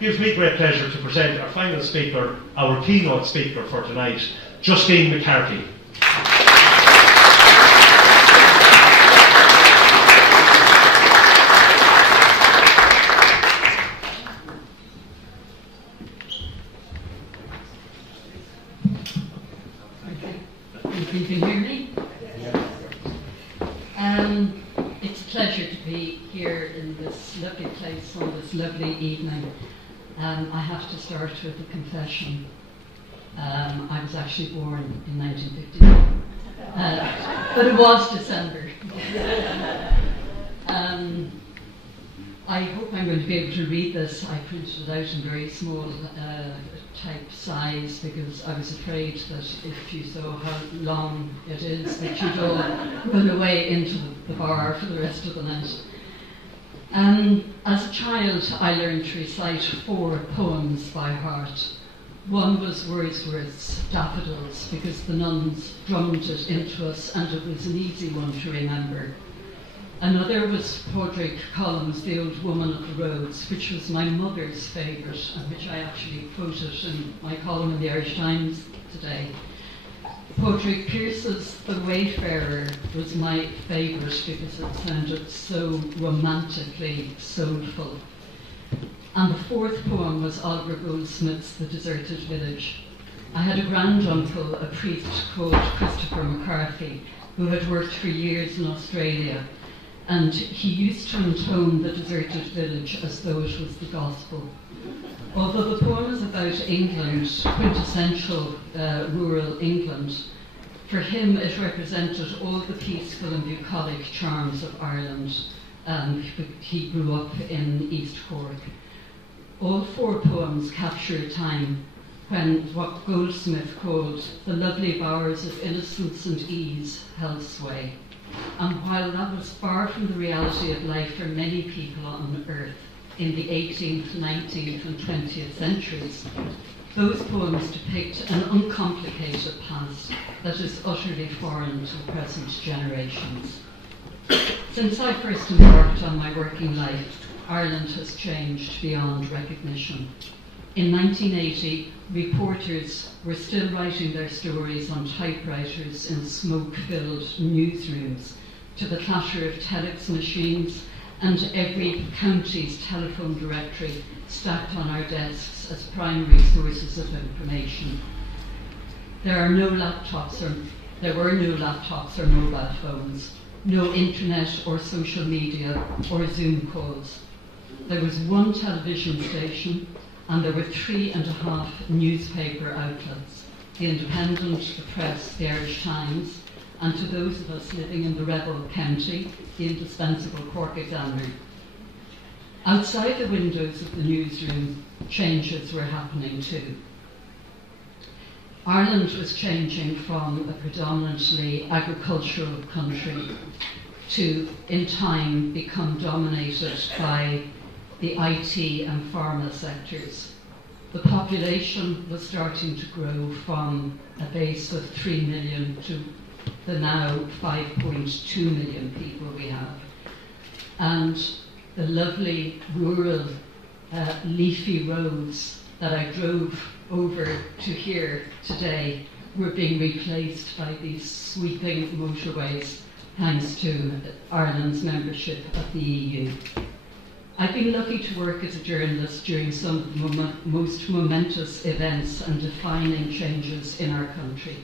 gives me great pleasure to present our final speaker, our keynote speaker for tonight, Justine McCarthy. You can hear me? It's a pleasure to be here in this lovely place on this lovely evening. I have to start with a confession. I was actually born in 1959, but it was December. I hope I'm going to be able to read this. I printed it out in very small type size because I was afraid that if you saw how long it is, that you'd all run away into the bar for the rest of the night. As a child, I learned to recite 4 poems by heart. One was Wordsworth's Daffodils, because the nuns drummed it into us and it was an easy one to remember. Another was Padraig Colum's The Old Woman of the Roads, which was my mother's favourite and which I actually quoted in my column in the Irish Times today. Padraig Pearse's The Wayfarer was my favourite because it sounded so romantically soulful. And the 4th poem was Oliver Goldsmith's The Deserted Village. I had a granduncle, a priest called Christopher McCarthy, who had worked for years in Australia, and he used to intone The Deserted Village as though it was the gospel. Although the poem is about England, quintessential rural England, for him it represented all the peaceful and bucolic charms of Ireland. He grew up in East Cork. All 4 poems capture a time when what Goldsmith called the lovely bowers of innocence and ease held sway. And while that was far from the reality of life for many people on earth in the 18th, 19th and 20th centuries, those poems depict an uncomplicated past that is utterly foreign to the present generations. Since I first embarked on my working life, Ireland has changed beyond recognition. In 1980, reporters were still writing their stories on typewriters in smoke-filled newsrooms to the clatter of telex machines and every county's telephone directory stacked on our desks as primary sources of information. There were no laptops or mobile phones, no internet or social media or Zoom calls. There was 1 television station and there were 3.5 newspaper outlets, The Independent, The Press, The Irish Times, and to those of us living in the rebel county, the indispensable Cork Examiner. Outside the windows of the newsroom, changes were happening too. Ireland was changing from a predominantly agricultural country to, in time, become dominated by the IT and pharma sectors. The population was starting to grow from a base of 3 million to the now 5.2 million people we have. And the lovely rural leafy roads that I drove over to here today were being replaced by these sweeping motorways thanks to Ireland's membership of the EU. I've been lucky to work as a journalist during some of the most momentous events and defining changes in our country.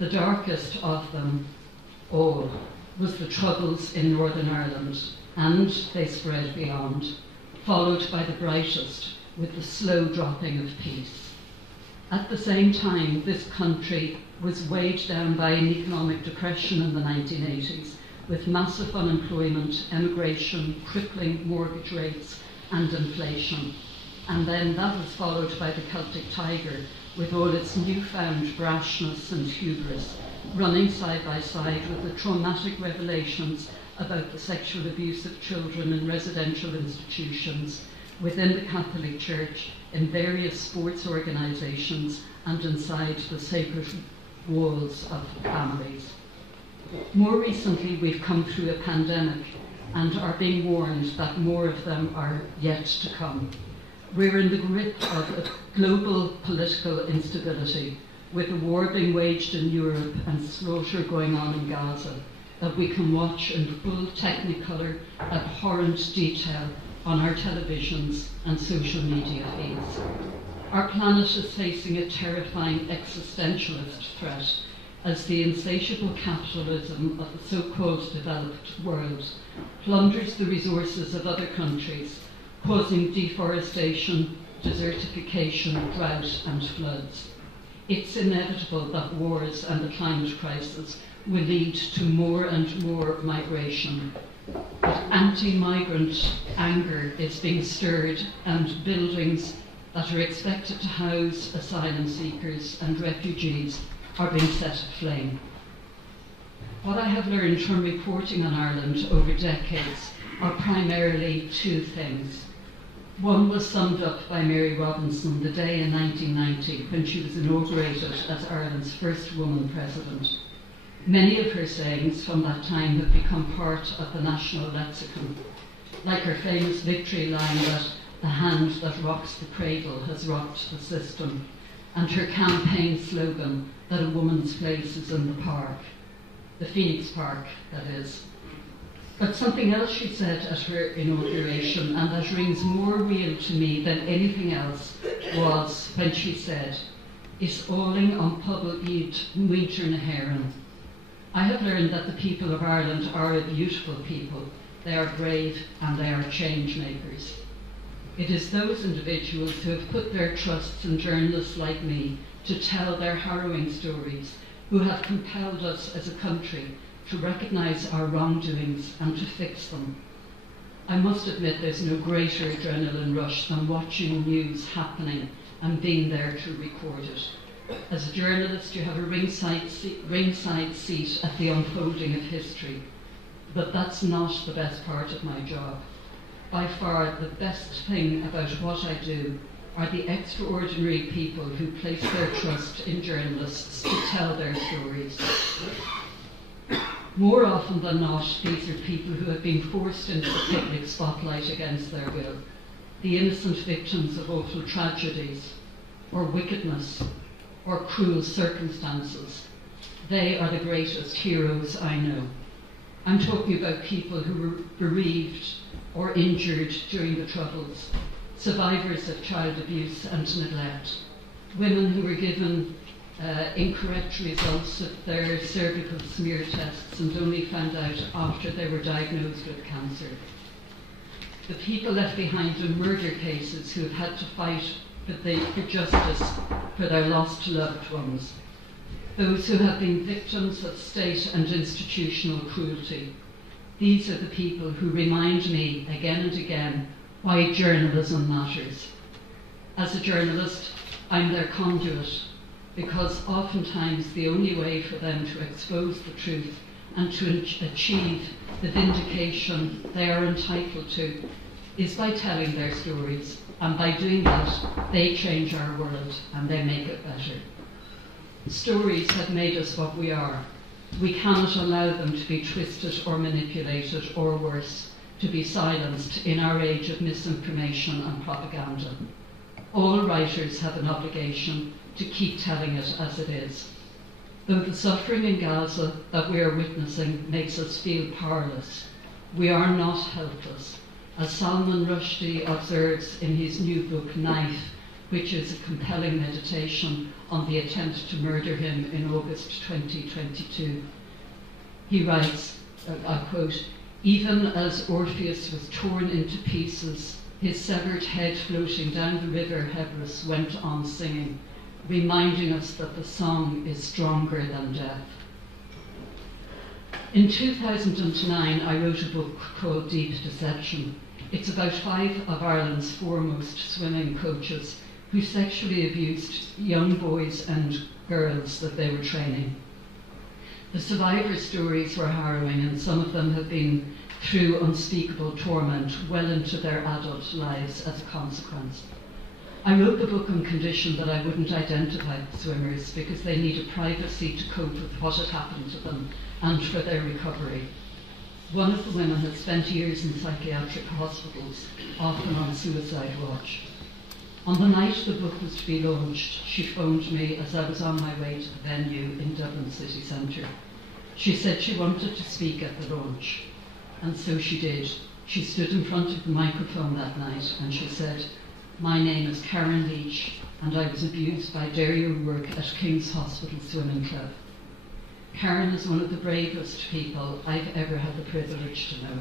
The darkest of them all was the Troubles in Northern Ireland, and they spread beyond, followed by the brightest with the slow dropping of peace. At the same time, this country was weighed down by an economic depression in the 1980s, with massive unemployment, emigration, crippling mortgage rates, and inflation. And then that was followed by the Celtic Tiger, with all its newfound brashness and hubris, running side by side with the traumatic revelations about the sexual abuse of children in residential institutions, within the Catholic Church, in various sports organisations, and inside the sacred walls of families. More recently, we've come through a pandemic and are being warned that more of them are yet to come. We're in the grip of a global political instability, with a war being waged in Europe and slaughter going on in Gaza, that we can watch in full technicolor, abhorrent detail on our televisions and social media feeds. Our planet is facing a terrifying existentialist threat as the insatiable capitalism of the so-called developed world plunders the resources of other countries, causing deforestation, desertification, drought and floods. It's inevitable that wars and the climate crisis will lead to more and more migration. But anti-migrant anger is being stirred, and buildings that are expected to house asylum seekers and refugees are being set aflame. What I have learned from reporting on Ireland over decades are primarily two things. One was summed up by Mary Robinson the day in 1990 when she was inaugurated as Ireland's first woman president. Many of her sayings from that time have become part of the national lexicon, like her famous victory line that the hand that rocks the cradle has rocked the system, and her campaign slogan that a woman's place is in the park, the Phoenix Park, that is. But something else she said at her inauguration, and that rings more real to me than anything else, was when she said, "Is alling on pobl iad muintir na hÉireann." I have learned that the people of Ireland are a beautiful people. They are brave and they are change makers. It is those individuals who have put their trusts in journalists like me to tell their harrowing stories, who have compelled us as a country to recognise our wrongdoings and to fix them. I must admit there's no greater adrenaline rush than watching news happening and being there to record it. As a journalist, you have a ringside seat at the unfolding of history, but that's not the best part of my job. By far, the best thing about what I do are the extraordinary people who place their trust in journalists to tell their stories. More often than not, these are people who have been forced into the public spotlight against their will, the innocent victims of awful tragedies, or wickedness, or cruel circumstances. They are the greatest heroes I know. I'm talking about people who were bereaved or injured during the Troubles, survivors of child abuse and neglect, women who were given incorrect results of their cervical smear tests and only found out after they were diagnosed with cancer. The people left behind in murder cases who have had to fight for justice for their lost loved ones. Those who have been victims of state and institutional cruelty. These are the people who remind me again and again why journalism matters. As a journalist, I'm their conduit, because oftentimes the only way for them to expose the truth and to achieve the vindication they are entitled to is by telling their stories, and by doing that, they change our world and they make it better. Stories have made us what we are. We cannot allow them to be twisted or manipulated, or worse, to be silenced in our age of misinformation and propaganda. All writers have an obligation to keep telling it as it is. Though the suffering in Gaza that we are witnessing makes us feel powerless, we are not helpless. As Salman Rushdie observes in his new book, Knife, which is a compelling meditation on the attempt to murder him in August 2022. He writes, I quote, "Even as Orpheus was torn into pieces, his severed head floating down the river Hebrus went on singing, reminding us that the song is stronger than death." In 2009, I wrote a book called Deep Deception. It's about 5 of Ireland's foremost swimming coaches who sexually abused young boys and girls that they were training. The survivor stories were harrowing, and some of them have been through unspeakable torment well into their adult lives as a consequence. I wrote the book on condition that I wouldn't identify the swimmers because they needed privacy to cope with what had happened to them and for their recovery. One of the women had spent years in psychiatric hospitals, often on suicide watch. On the night the book was to be launched, she phoned me as I was on my way to the venue in Dublin city centre. She said she wanted to speak at the launch, and so she did. She stood in front of the microphone that night and she said, "My name is Karen Leach and I was abused by Derry O'Rourke at King's Hospital Swimming Club." Karen is one of the bravest people I've ever had the privilege to know.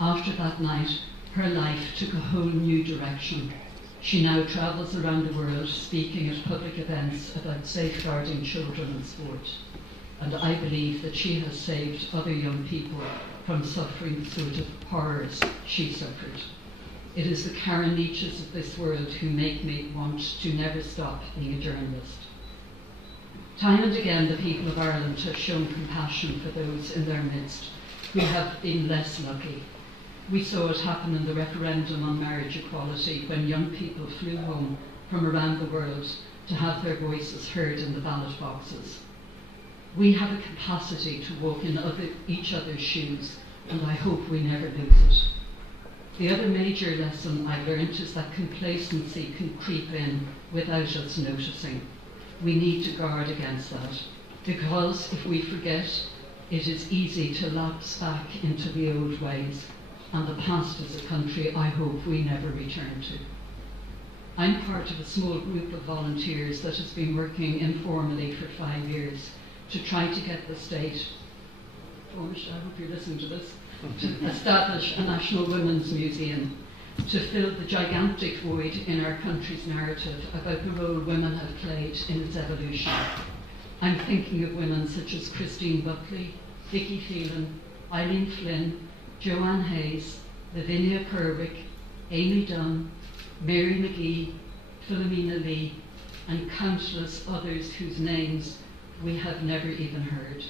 After that night, her life took a whole new direction. She now travels around the world speaking at public events about safeguarding children in sport. And I believe that she has saved other young people from suffering the sort of horrors she suffered. It is the Karen Leaches of this world who make me want to never stop being a journalist. Time and again, the people of Ireland have shown compassion for those in their midst who have been less lucky. We saw it happen in the referendum on marriage equality when young people flew home from around the world to have their voices heard in the ballot boxes. We have a capacity to walk in each other's shoes, and I hope we never lose it. The other major lesson I learned is that complacency can creep in without us noticing. We need to guard against that, because if we forget, it is easy to lapse back into the old ways, and the past is a country I hope we never return to. I'm part of a small group of volunteers that has been working informally for 5 years to try to get the state, I hope you're listening to this, to establish a National Women's Museum to fill the gigantic void in our country's narrative about the role women have played in its evolution. I'm thinking of women such as Christine Buckley, Vicky Phelan, Eileen Flynn, Joanne Hayes, Lavinia Kerwick, Amy Dunn, Mary McGee, Philomena Lee, and countless others whose names we have never even heard.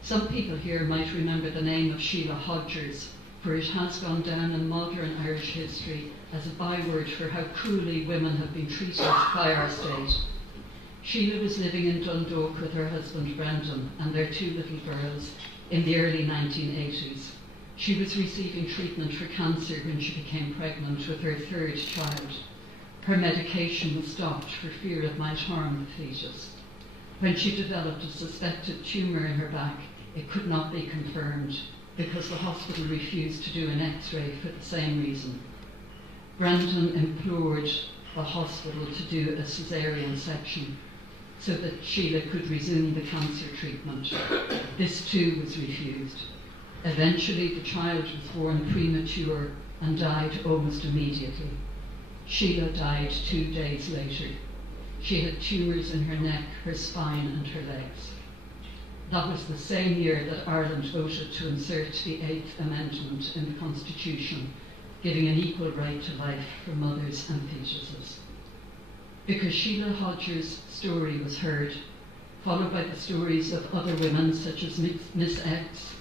Some people here might remember the name of Sheila Hodgers, for it has gone down in modern Irish history as a byword for how cruelly women have been treated by our state. Sheila was living in Dundalk with her husband Brendan and their 2 little girls in the early 1980s. She was receiving treatment for cancer when she became pregnant with her 3rd child. Her medication was stopped for fear it might harm the fetus. When she developed a suspected tumour in her back, it could not be confirmed because the hospital refused to do an X-ray for the same reason. Brendan implored the hospital to do a caesarean section so that Sheila could resume the cancer treatment. This too was refused. Eventually the child was born premature and died almost immediately. Sheila died 2 days later. She had tumours in her neck, her spine and her legs. That was the same year that Ireland voted to insert the 8th Amendment in the Constitution, giving an equal right to life for mothers and fetuses. Because Sheila Hodgers' story was heard, followed by the stories of other women such as Miss X,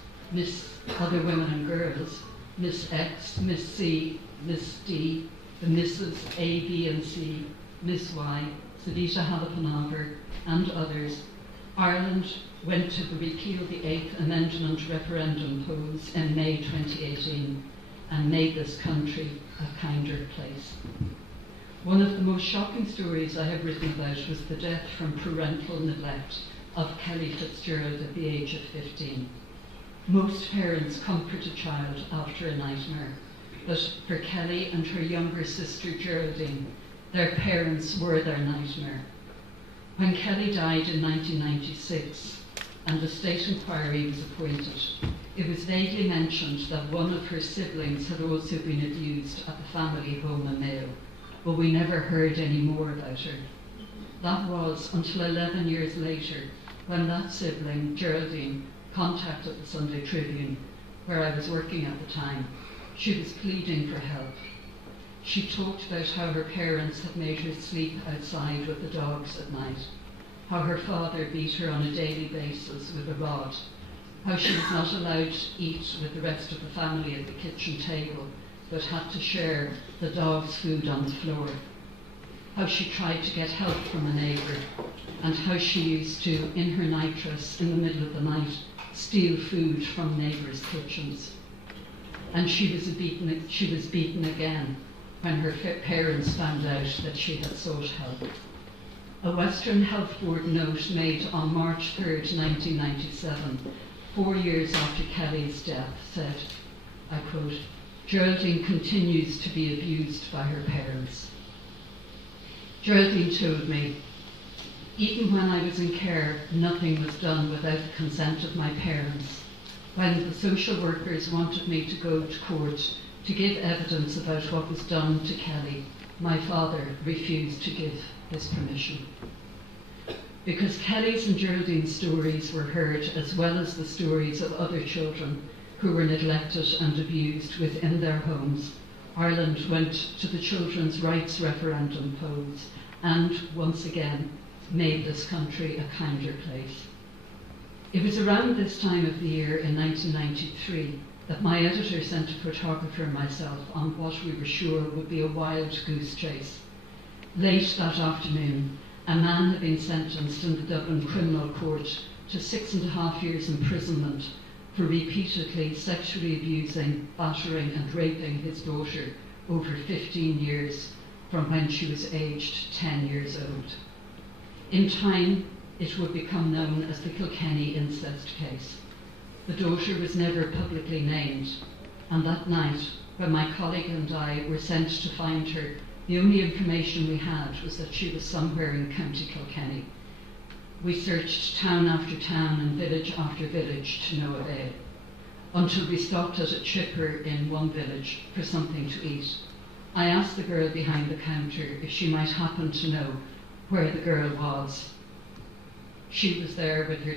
Other Women and Girls, Miss X, Miss C, Miss D, the Mrs. A, B and C, Miss Y, Savita Halappanavar and others, Ireland went to the repeal the 8th Amendment referendum polls in May 2018 and made this country a kinder place. One of the most shocking stories I have written about was the death from parental neglect of Kelly Fitzgerald at the age of 15. Most parents comfort a child after a nightmare, but for Kelly and her younger sister Geraldine, their parents were their nightmare. When Kelly died in 1996 and a state inquiry was appointed, it was vaguely mentioned that one of her siblings had also been abused at the family home in Mayo, but we never heard any more about her. That was until 11 years later, when that sibling, Geraldine, contacted the Sunday Tribune, where I was working at the time. She was pleading for help. She talked about how her parents had made her sleep outside with the dogs at night, how her father beat her on a daily basis with a rod, how she was not allowed to eat with the rest of the family at the kitchen table, but had to share the dog's food on the floor, how she tried to get help from a neighbour, and how she used to, in her nightdress in the middle of the night, steal food from neighbours' kitchens. And she was beaten again when her parents found out that she had sought help. A Western Health Board note made on March 3rd, 1997, 4 years after Kelly's death, said, I quote, Geraldine continues to be abused by her parents. Geraldine told me, even when I was in care, nothing was done without the consent of my parents. When the social workers wanted me to go to court to give evidence about what was done to Kelly, my father refused to give his permission. Because Kelly's and Geraldine's stories were heard, as well as the stories of other children who were neglected and abused within their homes, Ireland went to the children's rights referendum polls and, once again, made this country a kinder place. It was around this time of the year in 1993 that my editor sent a photographer and myself on what we were sure would be a wild goose chase. Late that afternoon, a man had been sentenced in the Dublin Criminal Court to 6.5 years imprisonment for repeatedly sexually abusing, battering and raping his daughter over 15 years from when she was aged 10 years old. In time, it would become known as the Kilkenny incest case. The daughter was never publicly named, and that night, when my colleague and I were sent to find her, the only information we had was that she was somewhere in County Kilkenny. We searched town after town and village after village to no avail, until we stopped at a chipper in one village for something to eat. I asked the girl behind the counter if she might happen to know where the girl was. She was there with her,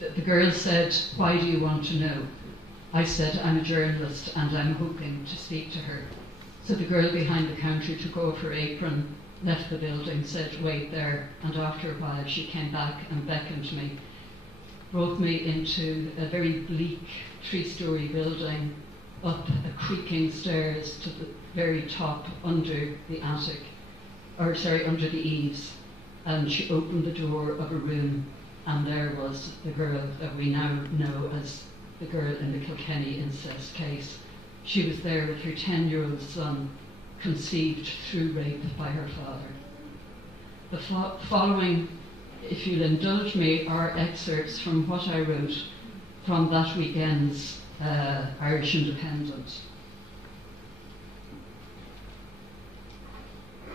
the girl said, why do you want to know? I said, I'm a journalist and I'm hoping to speak to her. So the girl behind the counter took off her apron, left the building, said, wait there, and after a while she came back and beckoned me, brought me into a very bleak 3-story building, up a creaking stairs to the very top under the attic, under the eaves, and she opened the door of a room, and there was the girl that we now know as the girl in the Kilkenny incest case. She was there with her 10-year-old son, conceived through rape by her father. The following, if you'll indulge me, are excerpts from what I wrote from that weekend's Irish Independent.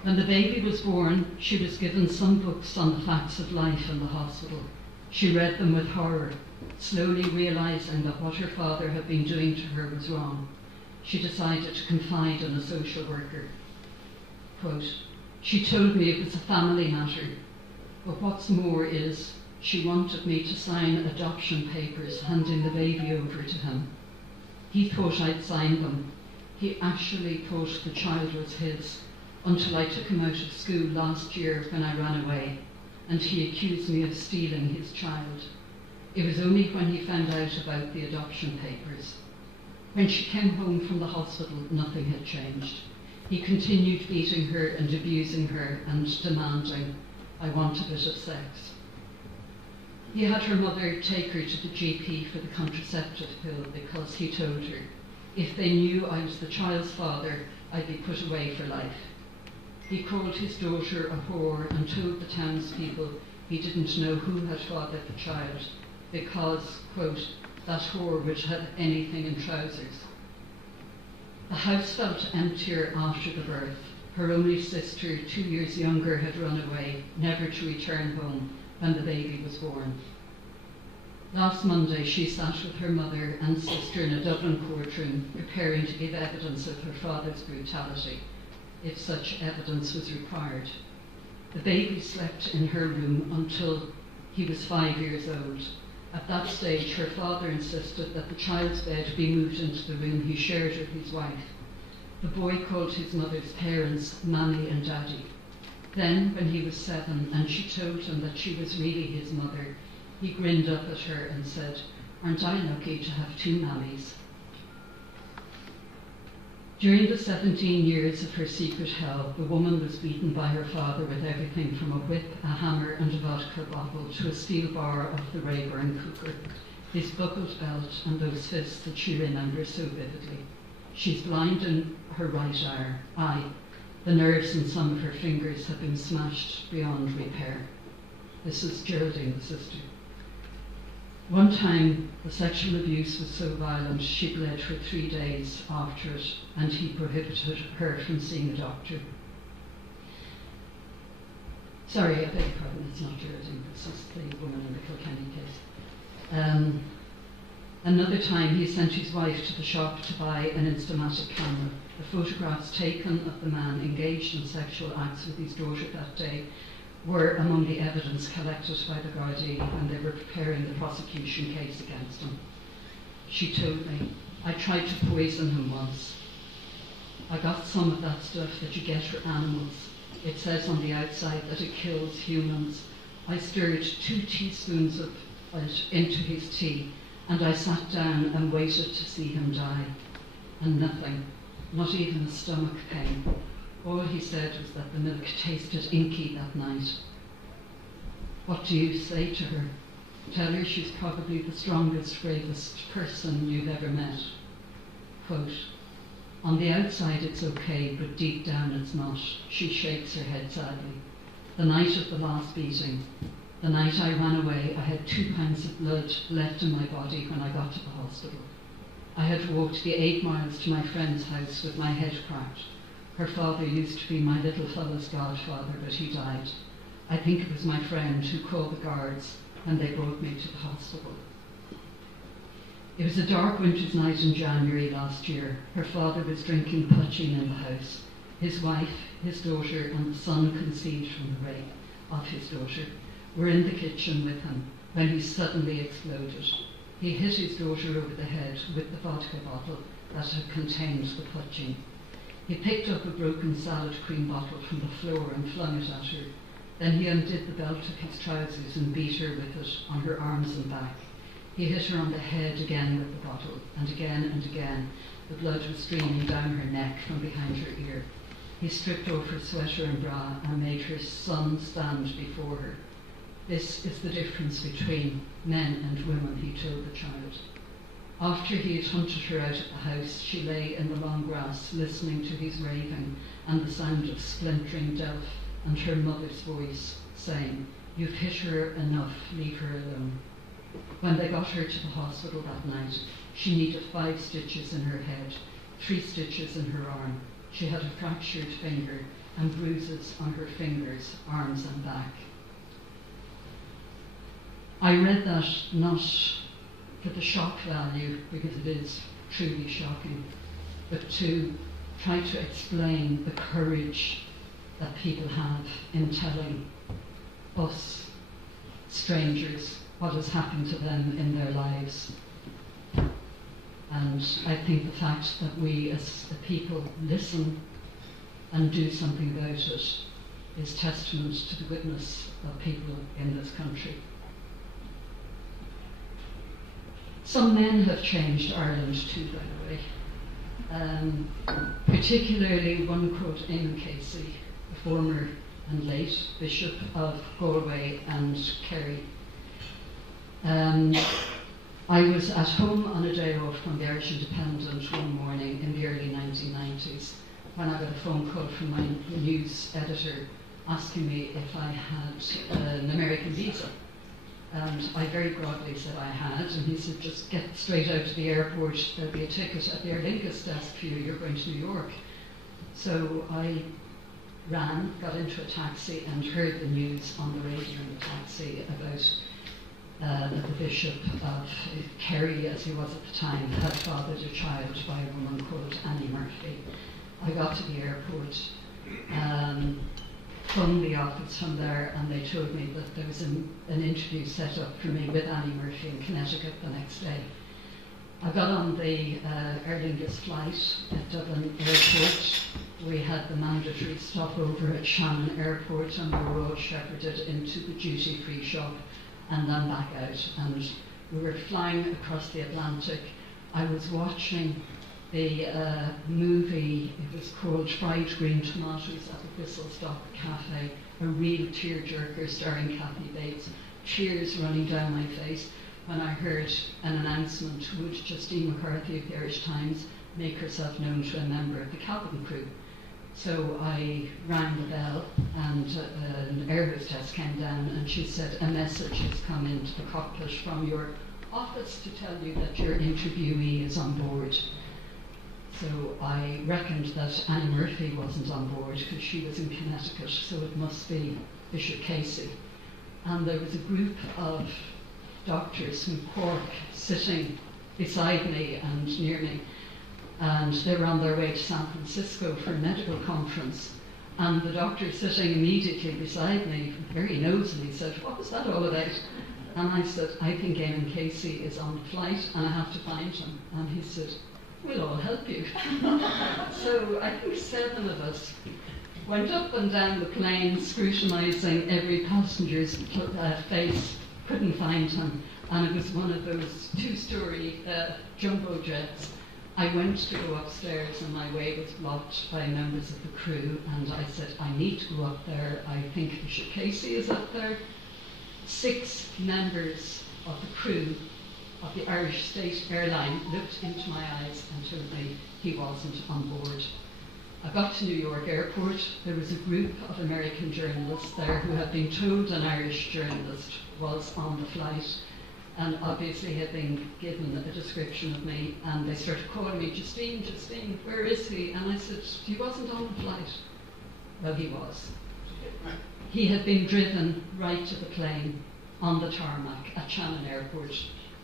When the baby was born, she was given some books on the facts of life in the hospital. She read them with horror, slowly realising that what her father had been doing to her was wrong. She decided to confide in a social worker. Quote, she told me it was a family matter, but what's more is she wanted me to sign adoption papers handing the baby over to him. He thought I'd signed them. He actually thought the child was his, until I took him out of school last year when I ran away, and he accused me of stealing his child. It was only when he found out about the adoption papers. When she came home from the hospital, nothing had changed. He continued beating her and abusing her and demanding, I want a bit of sex. He had her mother take her to the GP for the contraceptive pill because he told her, if they knew I was the child's father, I'd be put away for life. He called his daughter a whore and told the townspeople he didn't know who had fathered the child because, quote, that whore would have anything in trousers. The house felt emptier after the birth. Her only sister, 2 years younger, had run away, never to return home when the baby was born. Last Monday, she sat with her mother and sister in a Dublin courtroom, preparing to give evidence of her father's brutality, if such evidence was required. The baby slept in her room until he was 5 years old. At that stage, her father insisted that the child's bed be moved into the room he shared with his wife. The boy called his mother's parents Mammy and Daddy. Then, when he was 7 and she told him that she was really his mother, he grinned up at her and said, "Aren't I lucky to have 2 mammies?" During the 17 years of her secret hell, the woman was beaten by her father with everything from a whip, a hammer and a vodka bottle to a steel bar of the Rayburn cooker, his buckled belt and those fists that she remembers so vividly. She's blind in her right eye. The nerves in some of her fingers have been smashed beyond repair. This is Geraldine, the sister. One time, the sexual abuse was so violent she bled for 3 days after it, and he prohibited her from seeing a doctor. Sorry, I beg your pardon, it's not Geraldine, this is the woman in the Kilkenny case. Another time, he sent his wife to the shop to buy an Instamatic camera. The photographs taken of the man engaged in sexual acts with his daughter that day were among the evidence collected by the Gardaí when they were preparing the prosecution case against him. She told me, "I tried to poison him once. I got some of that stuff that you get for animals. It says on the outside that it kills humans. I stirred 2 teaspoons of it into his tea, and I sat down and waited to see him die. And nothing, not even a stomach pain. All he said was that the milk tasted inky that night." What do you say to her? Tell her she's probably the strongest, bravest person you've ever met. Quote, "On the outside it's okay, but deep down it's not." She shakes her head sadly. "The night of the last beating, the night I ran away, I had 2 pints of blood left in my body when I got to the hospital. I had walked the 8 miles to my friend's house with my head cracked. Her father used to be my little fella's godfather, but he died. I think it was my friend who called the guards and they brought me to the hospital." It was a dark winter's night in January last year. Her father was drinking punching in the house. His wife, his daughter and the son conceived from the rape of his daughter were in the kitchen with him when he suddenly exploded. He hit his daughter over the head with the vodka bottle that had contained the punching. He picked up a broken salad cream bottle from the floor and flung it at her. Then he undid the belt of his trousers and beat her with it on her arms and back. He hit her on the head again with the bottle, and again. The blood was streaming down her neck from behind her ear. He stripped off her sweater and bra and made her son stand before her. "This is the difference between men and women," he told the child. After he had hunted her out of the house, she lay in the long grass listening to his raving and the sound of splintering delf and her mother's voice saying, "You've hit her enough, leave her alone." When they got her to the hospital that night, she needed 5 stitches in her head, 3 stitches in her arm. She had a fractured finger and bruises on her fingers, arms and back. I read that not for the shock value, because it is truly shocking, but to try to explain the courage that people have in telling us, strangers, what has happened to them in their lives. And I think the fact that we as a people listen and do something about it is testament to the witness of people in this country. Some men have changed Ireland too, by the way. Particularly one called Eamon Casey, the former and late Bishop of Galway and Kerry. I was at home on a day off from the Irish Independent one morning in the early 1990s when I got a phone call from my news editor asking me if I had an American visa. And I very broadly said I had, and he said, just get straight out to the airport, there'll be a ticket at the Aer Lingus desk for you, you're going to New York. So I ran, got into a taxi and heard the news on the radio in the taxi about that the Bishop of Kerry, as he was at the time, had fathered a child by a woman called Annie Murphy. I got to the airport, phoned the office from there, and they told me that there was an interview set up for me with Annie Murphy in Connecticut the next day. I got on the Aer Lingus flight at Dublin Airport. We had the mandatory stopover at Shannon Airport, and we were all shepherded into the duty-free shop and then back out. And we were flying across the Atlantic. I was watching the movie, it was called Fried Green Tomatoes at the Whistle Stop Cafe, a real tearjerker starring Kathy Bates, tears running down my face when I heard an announcement: would Justine McCarthy of the Irish Times make herself known to a member of the cabin crew? So I rang the bell, and an air hostess came down, and she said, a message has come into the cockpit from your office to tell you that your interviewee is on board. So I reckoned that Annie Murphy wasn't on board because she was in Connecticut, so it must be Bishop Casey. And there was a group of doctors from Cork sitting beside me and near me, and they were on their way to San Francisco for a medical conference. And the doctor sitting immediately beside me, very nosily, said, what was that all about? And I said, I think Eamon Casey is on the flight and I have to find him. And he said, we'll all help you. So I think 7 of us went up and down the plane, scrutinising every passenger's face, couldn't find him. And it was one of those 2-story jumbo jets. I went to go upstairs and my way was blocked by members of the crew, and I said, I need to go up there. I think Bishop Casey is up there. 6 members of the crew of the Irish State Airline looked into my eyes and told me he wasn't on board. I got to New York Airport. There was a group of American journalists there who had been told an Irish journalist was on the flight, and obviously had been given a description of me, and they started calling me, Justine, Justine, where is he? And I said, he wasn't on the flight. Well, he was. He had been driven right to the plane on the tarmac at Shannon Airport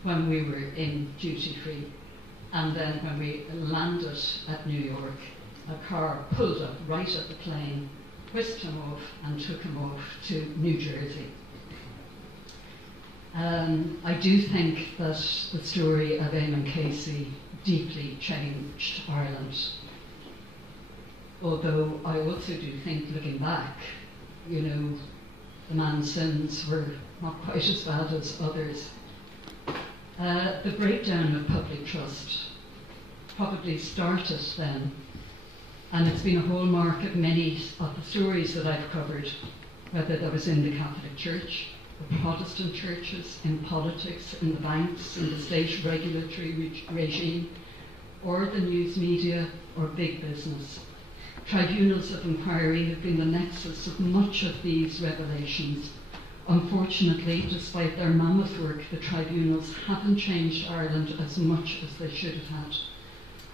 when we were in duty free. And then when we landed at New York, a car pulled up right at the plane, whisked him off and took him off to New Jersey. I do think that the story of Eamon Casey deeply changed Ireland. Although I also do think, looking back, you know, the man's sins were not quite as bad as others. The breakdown of public trust probably started then, and it's been a hallmark of many of the stories that I've covered, whether that was in the Catholic Church, the Protestant churches, in politics, in the banks, in the state regulatory regime, or the news media, or big business. Tribunals of inquiry have been the nexus of much of these revelations. Unfortunately, despite their mammoth work, the tribunals haven't changed Ireland as much as they should have had.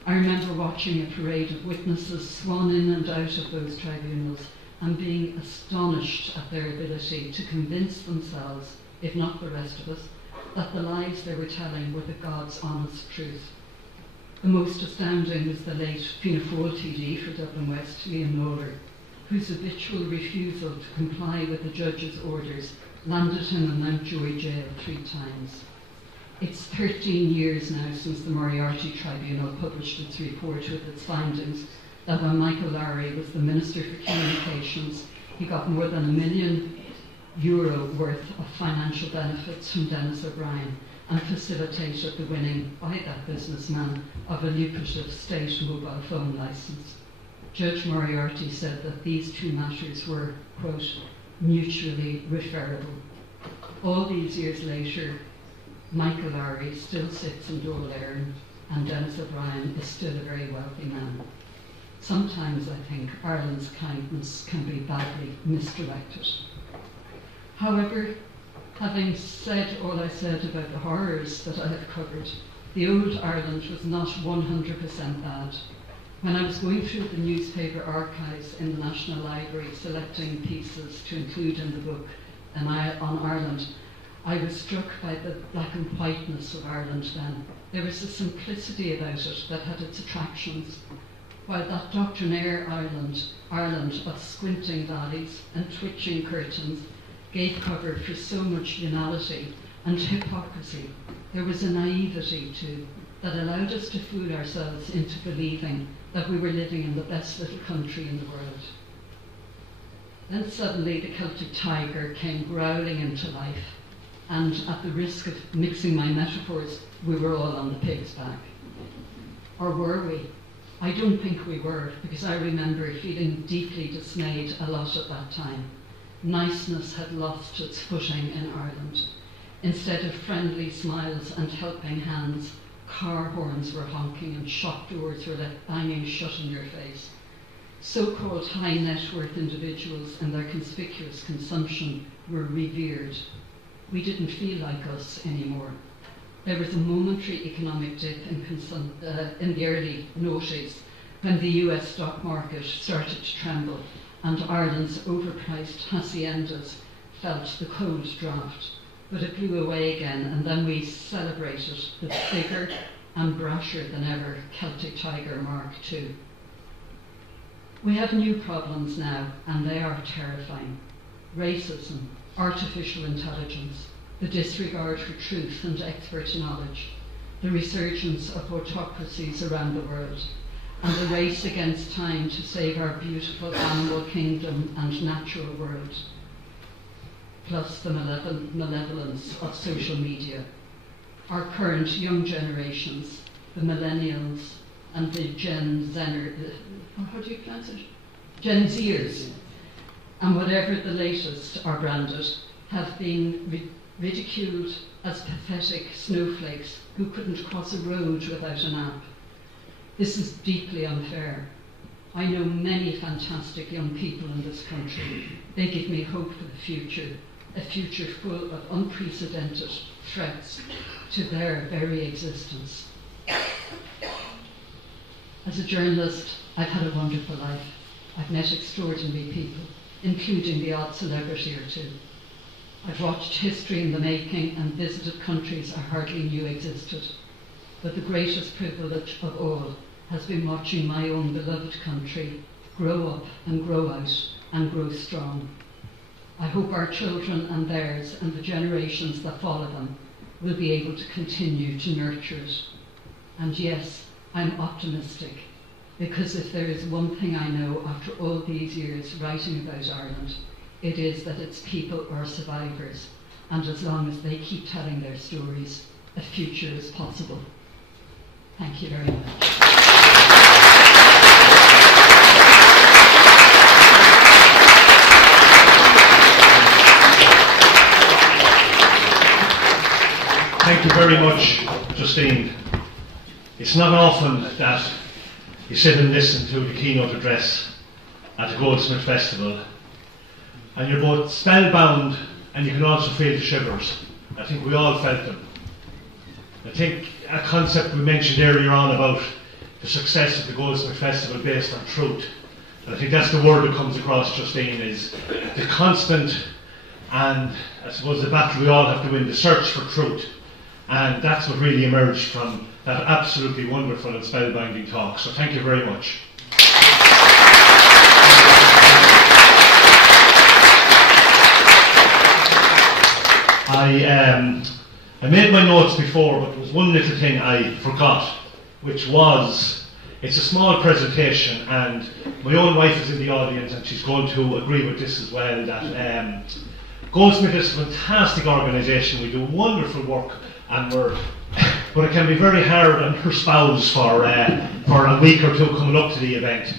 I remember watching a parade of witnesses swan in and out of those tribunals and being astonished at their ability to convince themselves, if not the rest of us, that the lies they were telling were the God's honest truth. The most astounding was the late Fianna Fáil TD for Dublin West, Liam Lawler, whose habitual refusal to comply with the judge's orders landed him in Mountjoy jail 3 times. It's 13 years now since the Moriarty Tribunal published its report with its findings that when Michael Lowry was the Minister for Communications, he got more than €1 million worth of financial benefits from Denis O'Brien and facilitated the winning by that businessman of a lucrative state mobile phone licence. Judge Moriarty said that these 2 matters were, quote, mutually referable. All these years later, Micheal Lowry still sits in Dole Éireann, and Dennis O'Brien is still a very wealthy man. Sometimes I think Ireland's kindness can be badly misdirected. However, having said all I said about the horrors that I have covered, the old Ireland was not 100% bad. When I was going through the newspaper archives in the National Library, selecting pieces to include in the book on Ireland, I was struck by the black and whiteness of Ireland then. There was a simplicity about it that had its attractions, while that doctrinaire Ireland of squinting valleys and twitching curtains gave cover for so much banality and hypocrisy. There was a naivety too that allowed us to fool ourselves into believing that we were living in the best little country in the world. Then suddenly the Celtic tiger came growling into life, and at the risk of mixing my metaphors, we were all on the pig's back. Or were we? I don't think we were, because I remember feeling deeply dismayed a lot at that time. Niceness had lost its footing in Ireland. Instead of friendly smiles and helping hands, car horns were honking and shop doors were left banging shut in your face. So-called high net worth individuals and their conspicuous consumption were revered. We didn't feel like us anymore. There was a momentary economic dip in the early noughties when the US stock market started to tremble and Ireland's overpriced haciendas felt the cold draft. But it blew away again, and then we celebrated the bigger and brasher than ever Celtic Tiger Mark II. We have new problems now, and they are terrifying. Racism, artificial intelligence, the disregard for truth and expert knowledge, the resurgence of autocracies around the world, and the race against time to save our beautiful animal kingdom and natural world, plus the malevolence of social media. Our current young generations, the millennials and the Gen Zers, and whatever the latest are branded, have been ridiculed as pathetic snowflakes who couldn't cross a road without an app. This is deeply unfair. I know many fantastic young people in this country. They give me hope for the future, a future full of unprecedented threats to their very existence. As a journalist, I've had a wonderful life. I've met extraordinary people, including the odd celebrity or two. I've watched history in the making and visited countries I hardly knew existed. But the greatest privilege of all has been watching my own beloved country grow up and grow out and grow strong. I hope our children and theirs and the generations that follow them will be able to continue to nurture it. And yes, I'm optimistic, because if there is one thing I know after all these years writing about Ireland, it is that its people are survivors, and as long as they keep telling their stories, a future is possible. Thank you very much. Thank you very much, Justine. It's not often that you sit and listen to the keynote address at the Goldsmith Festival and you're both spellbound and you can also feel the shivers. I think we all felt them. I think a concept we mentioned earlier on about the success of the Goldsmith Festival based on truth, and I think that's the word that comes across, Justine, is the constant and I suppose the battle we all have to win, the search for truth. And that's what really emerged from that absolutely wonderful and spellbinding talk. So thank you very much. I made my notes before, but there was one little thing I forgot, which was, it's a small presentation, and my own wife is in the audience and she's going to agree with this as well, that Goldsmith is a fantastic organisation. We do wonderful work, but it can be very hard on her spouse for a week or two coming up to the event.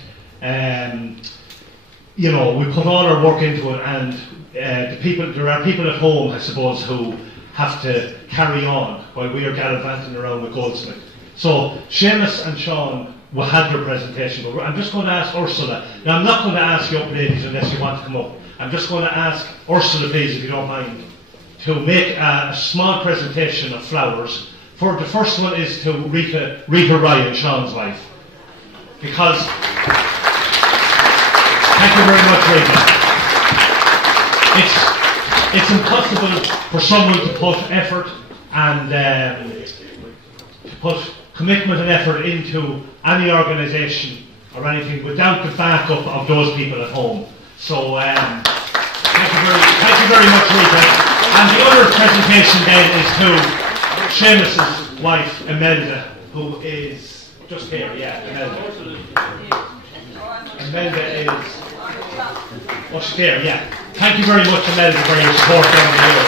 You know, we put all our work into it, and there are people at home, I suppose, who have to carry on while we are gallivanting around with Goldsmith. So Seamus and Sean will have their presentation, but I'm just going to ask Ursula. Now I'm not going to ask you up, ladies, unless you want to come up. I'm just going to ask Ursula, please, if you don't mind, to make a small presentation of flowers. For the first one is to Rita Ryan, Sean's wife. Because, thank you very much, Rita. It's impossible for someone to put effort and to put commitment and effort into any organisation or anything without the backup of those people at home. So thank you very much, Rita. And the other presentation then is to Seamus's wife, Imelda, who is just here. Yeah, Imelda. Imelda is. Oh, she's there. Yeah. Thank you very much, Imelda, for your support down the years.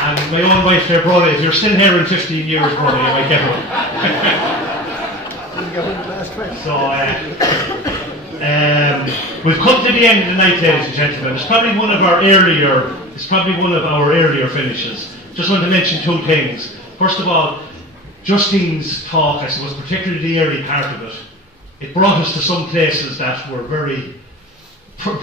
And my own wife there, Brody, if you're still here in 15 years, Brody, you might get one. So, we've come to the end of the night, ladies and gentlemen. It's probably one of our earlier finishes. Just want to mention two things. First of all, Justine's talk, I suppose, particularly the early part of it, it brought us to some places that were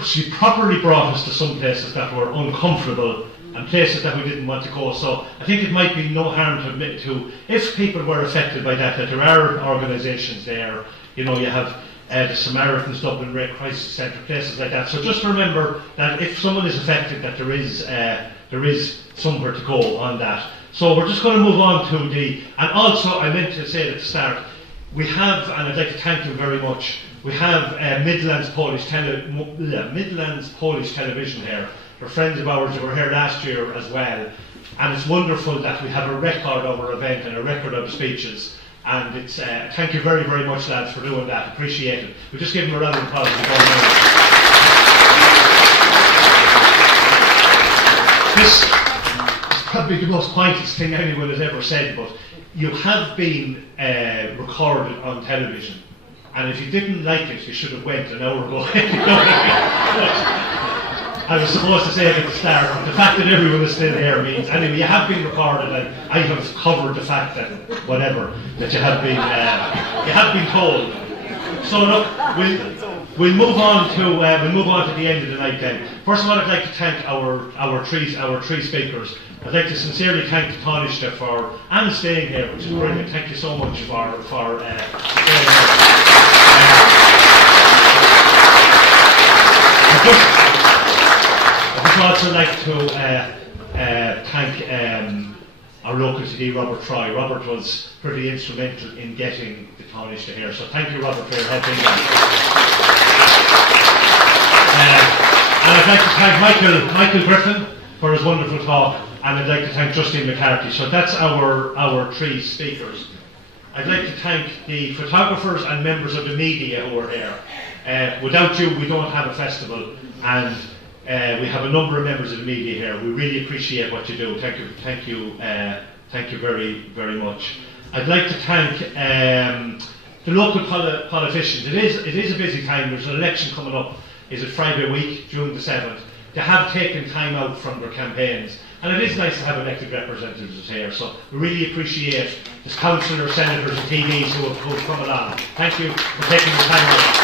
she properly brought us to some places that were uncomfortable and places that we didn't want to go. So I think it might be no harm to admit to, if people were affected by that there are organisations there. You know, you have the Samaritans, Dublin Red Crisis Centre, places like that. So just remember that if someone is affected, that there is somewhere to go on that. So we're just going to move on to and also I meant to say at the start, we have, and I'd like to thank you very much, we have Midlands Polish Television here. They're friends of ours who were here last year as well. And it's wonderful that we have a record of our event and a record of the speeches. And it's thank you very, very much, lads, for doing that. Appreciate it. We'll just give them a round of applause. This is probably the most pointless thing anyone has ever said, but you have been recorded on television, and if you didn't like it, you should have went an hour ago. I was supposed to say it at the start, but the fact that everyone is still here means, anyway, you have been recorded, and I have covered the fact that whatever that you have been told. So look, we'll move on to the end of the night then. First of all, I'd like to thank our three speakers. I'd like to sincerely thank Tanaiste for staying here, which is brilliant. Thank you so much for staying here. I'd also like to thank our local TD, Robert Troy. Robert was pretty instrumental in getting the Tanaiste here, so thank you, Robert, for your help in that. And I'd like to thank Micheal Grifin for his wonderful talk, and I'd like to thank Justine McCarthy. So that's our three speakers. I'd like to thank the photographers and members of the media who are here. Without you, we don't have a festival, and we have a number of members of the media here. We really appreciate what you do. Thank you very, very much. I'd like to thank the local politicians. It is a busy time. There's an election coming up. Is it Friday week, June the 7th? They have taken time out from their campaigns. And it is nice to have elected representatives here. So we really appreciate the councillors, senators and TDs who have come along. Thank you for taking the time out.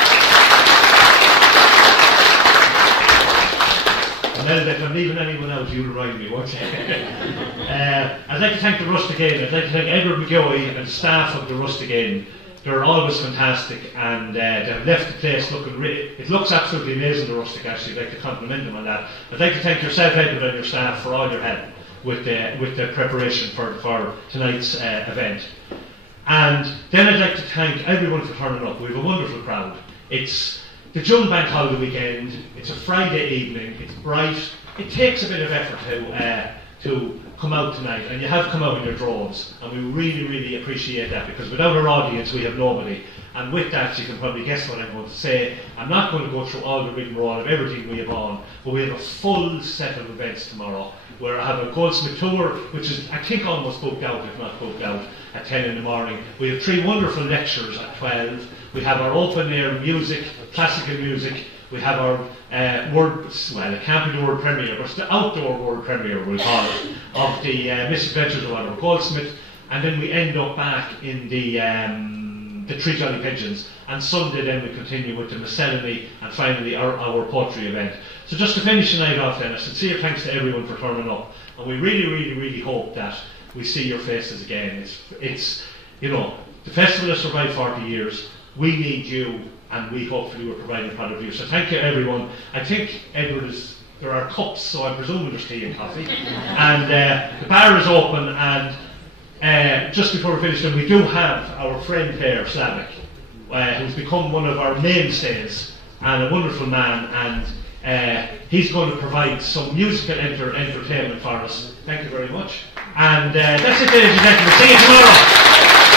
And if I'm leaving anyone out, you'll remind me, won't you? I'd like to thank the Rustic Inn. I'd like to thank Edward McGoey and the staff of the Rustic Inn. They're always fantastic, and they have left the place looking it looks absolutely amazing, the Rustic, actually. I'd like to compliment them on that. I'd like to thank yourself, Edward, and your staff for all your help with the preparation for tonight's event. And then I'd like to thank everyone for turning up. We have a wonderful crowd. It's the June Bank Holiday weekend. It's a Friday evening. It's bright. It takes a bit of effort to come out tonight, and you have come out in your droves, and we really, really appreciate that, because without our audience we have nobody. And with that, you can probably guess what I'm going to say. I'm not going to go through all the rigmarole of everything we have on, but we have a full set of events tomorrow, where I have a Goldsmith tour, which is, I think, almost booked out, if not booked out, at 10 in the morning. We have 3 wonderful lectures at 12. We have our open air music, classical music. We have our well, it can't be the world premiere, but it's the outdoor world premiere, we'll call it, of the Misadventures of Oliver Goldsmith, and then we end up back in the Three Jolly Pigeons, and Sunday then we continue with the miscellany, and finally our poetry event. So just to finish the night off then, a sincere thanks to everyone for turning up, and we really hope that we see your faces again. It's you know, the festival has survived 40 years, we need you, and we hopefully will provide a product of you. So thank you everyone. I think, Edward, there are cups, so I'm presuming there's tea and coffee. And the bar is open, and just before we finish, then we do have our friend here, Slavic, who's become one of our mainstays, and a wonderful man, and he's going to provide some musical entertainment for us. Thank you very much. And that's it, ladies and gentlemen. See you tomorrow.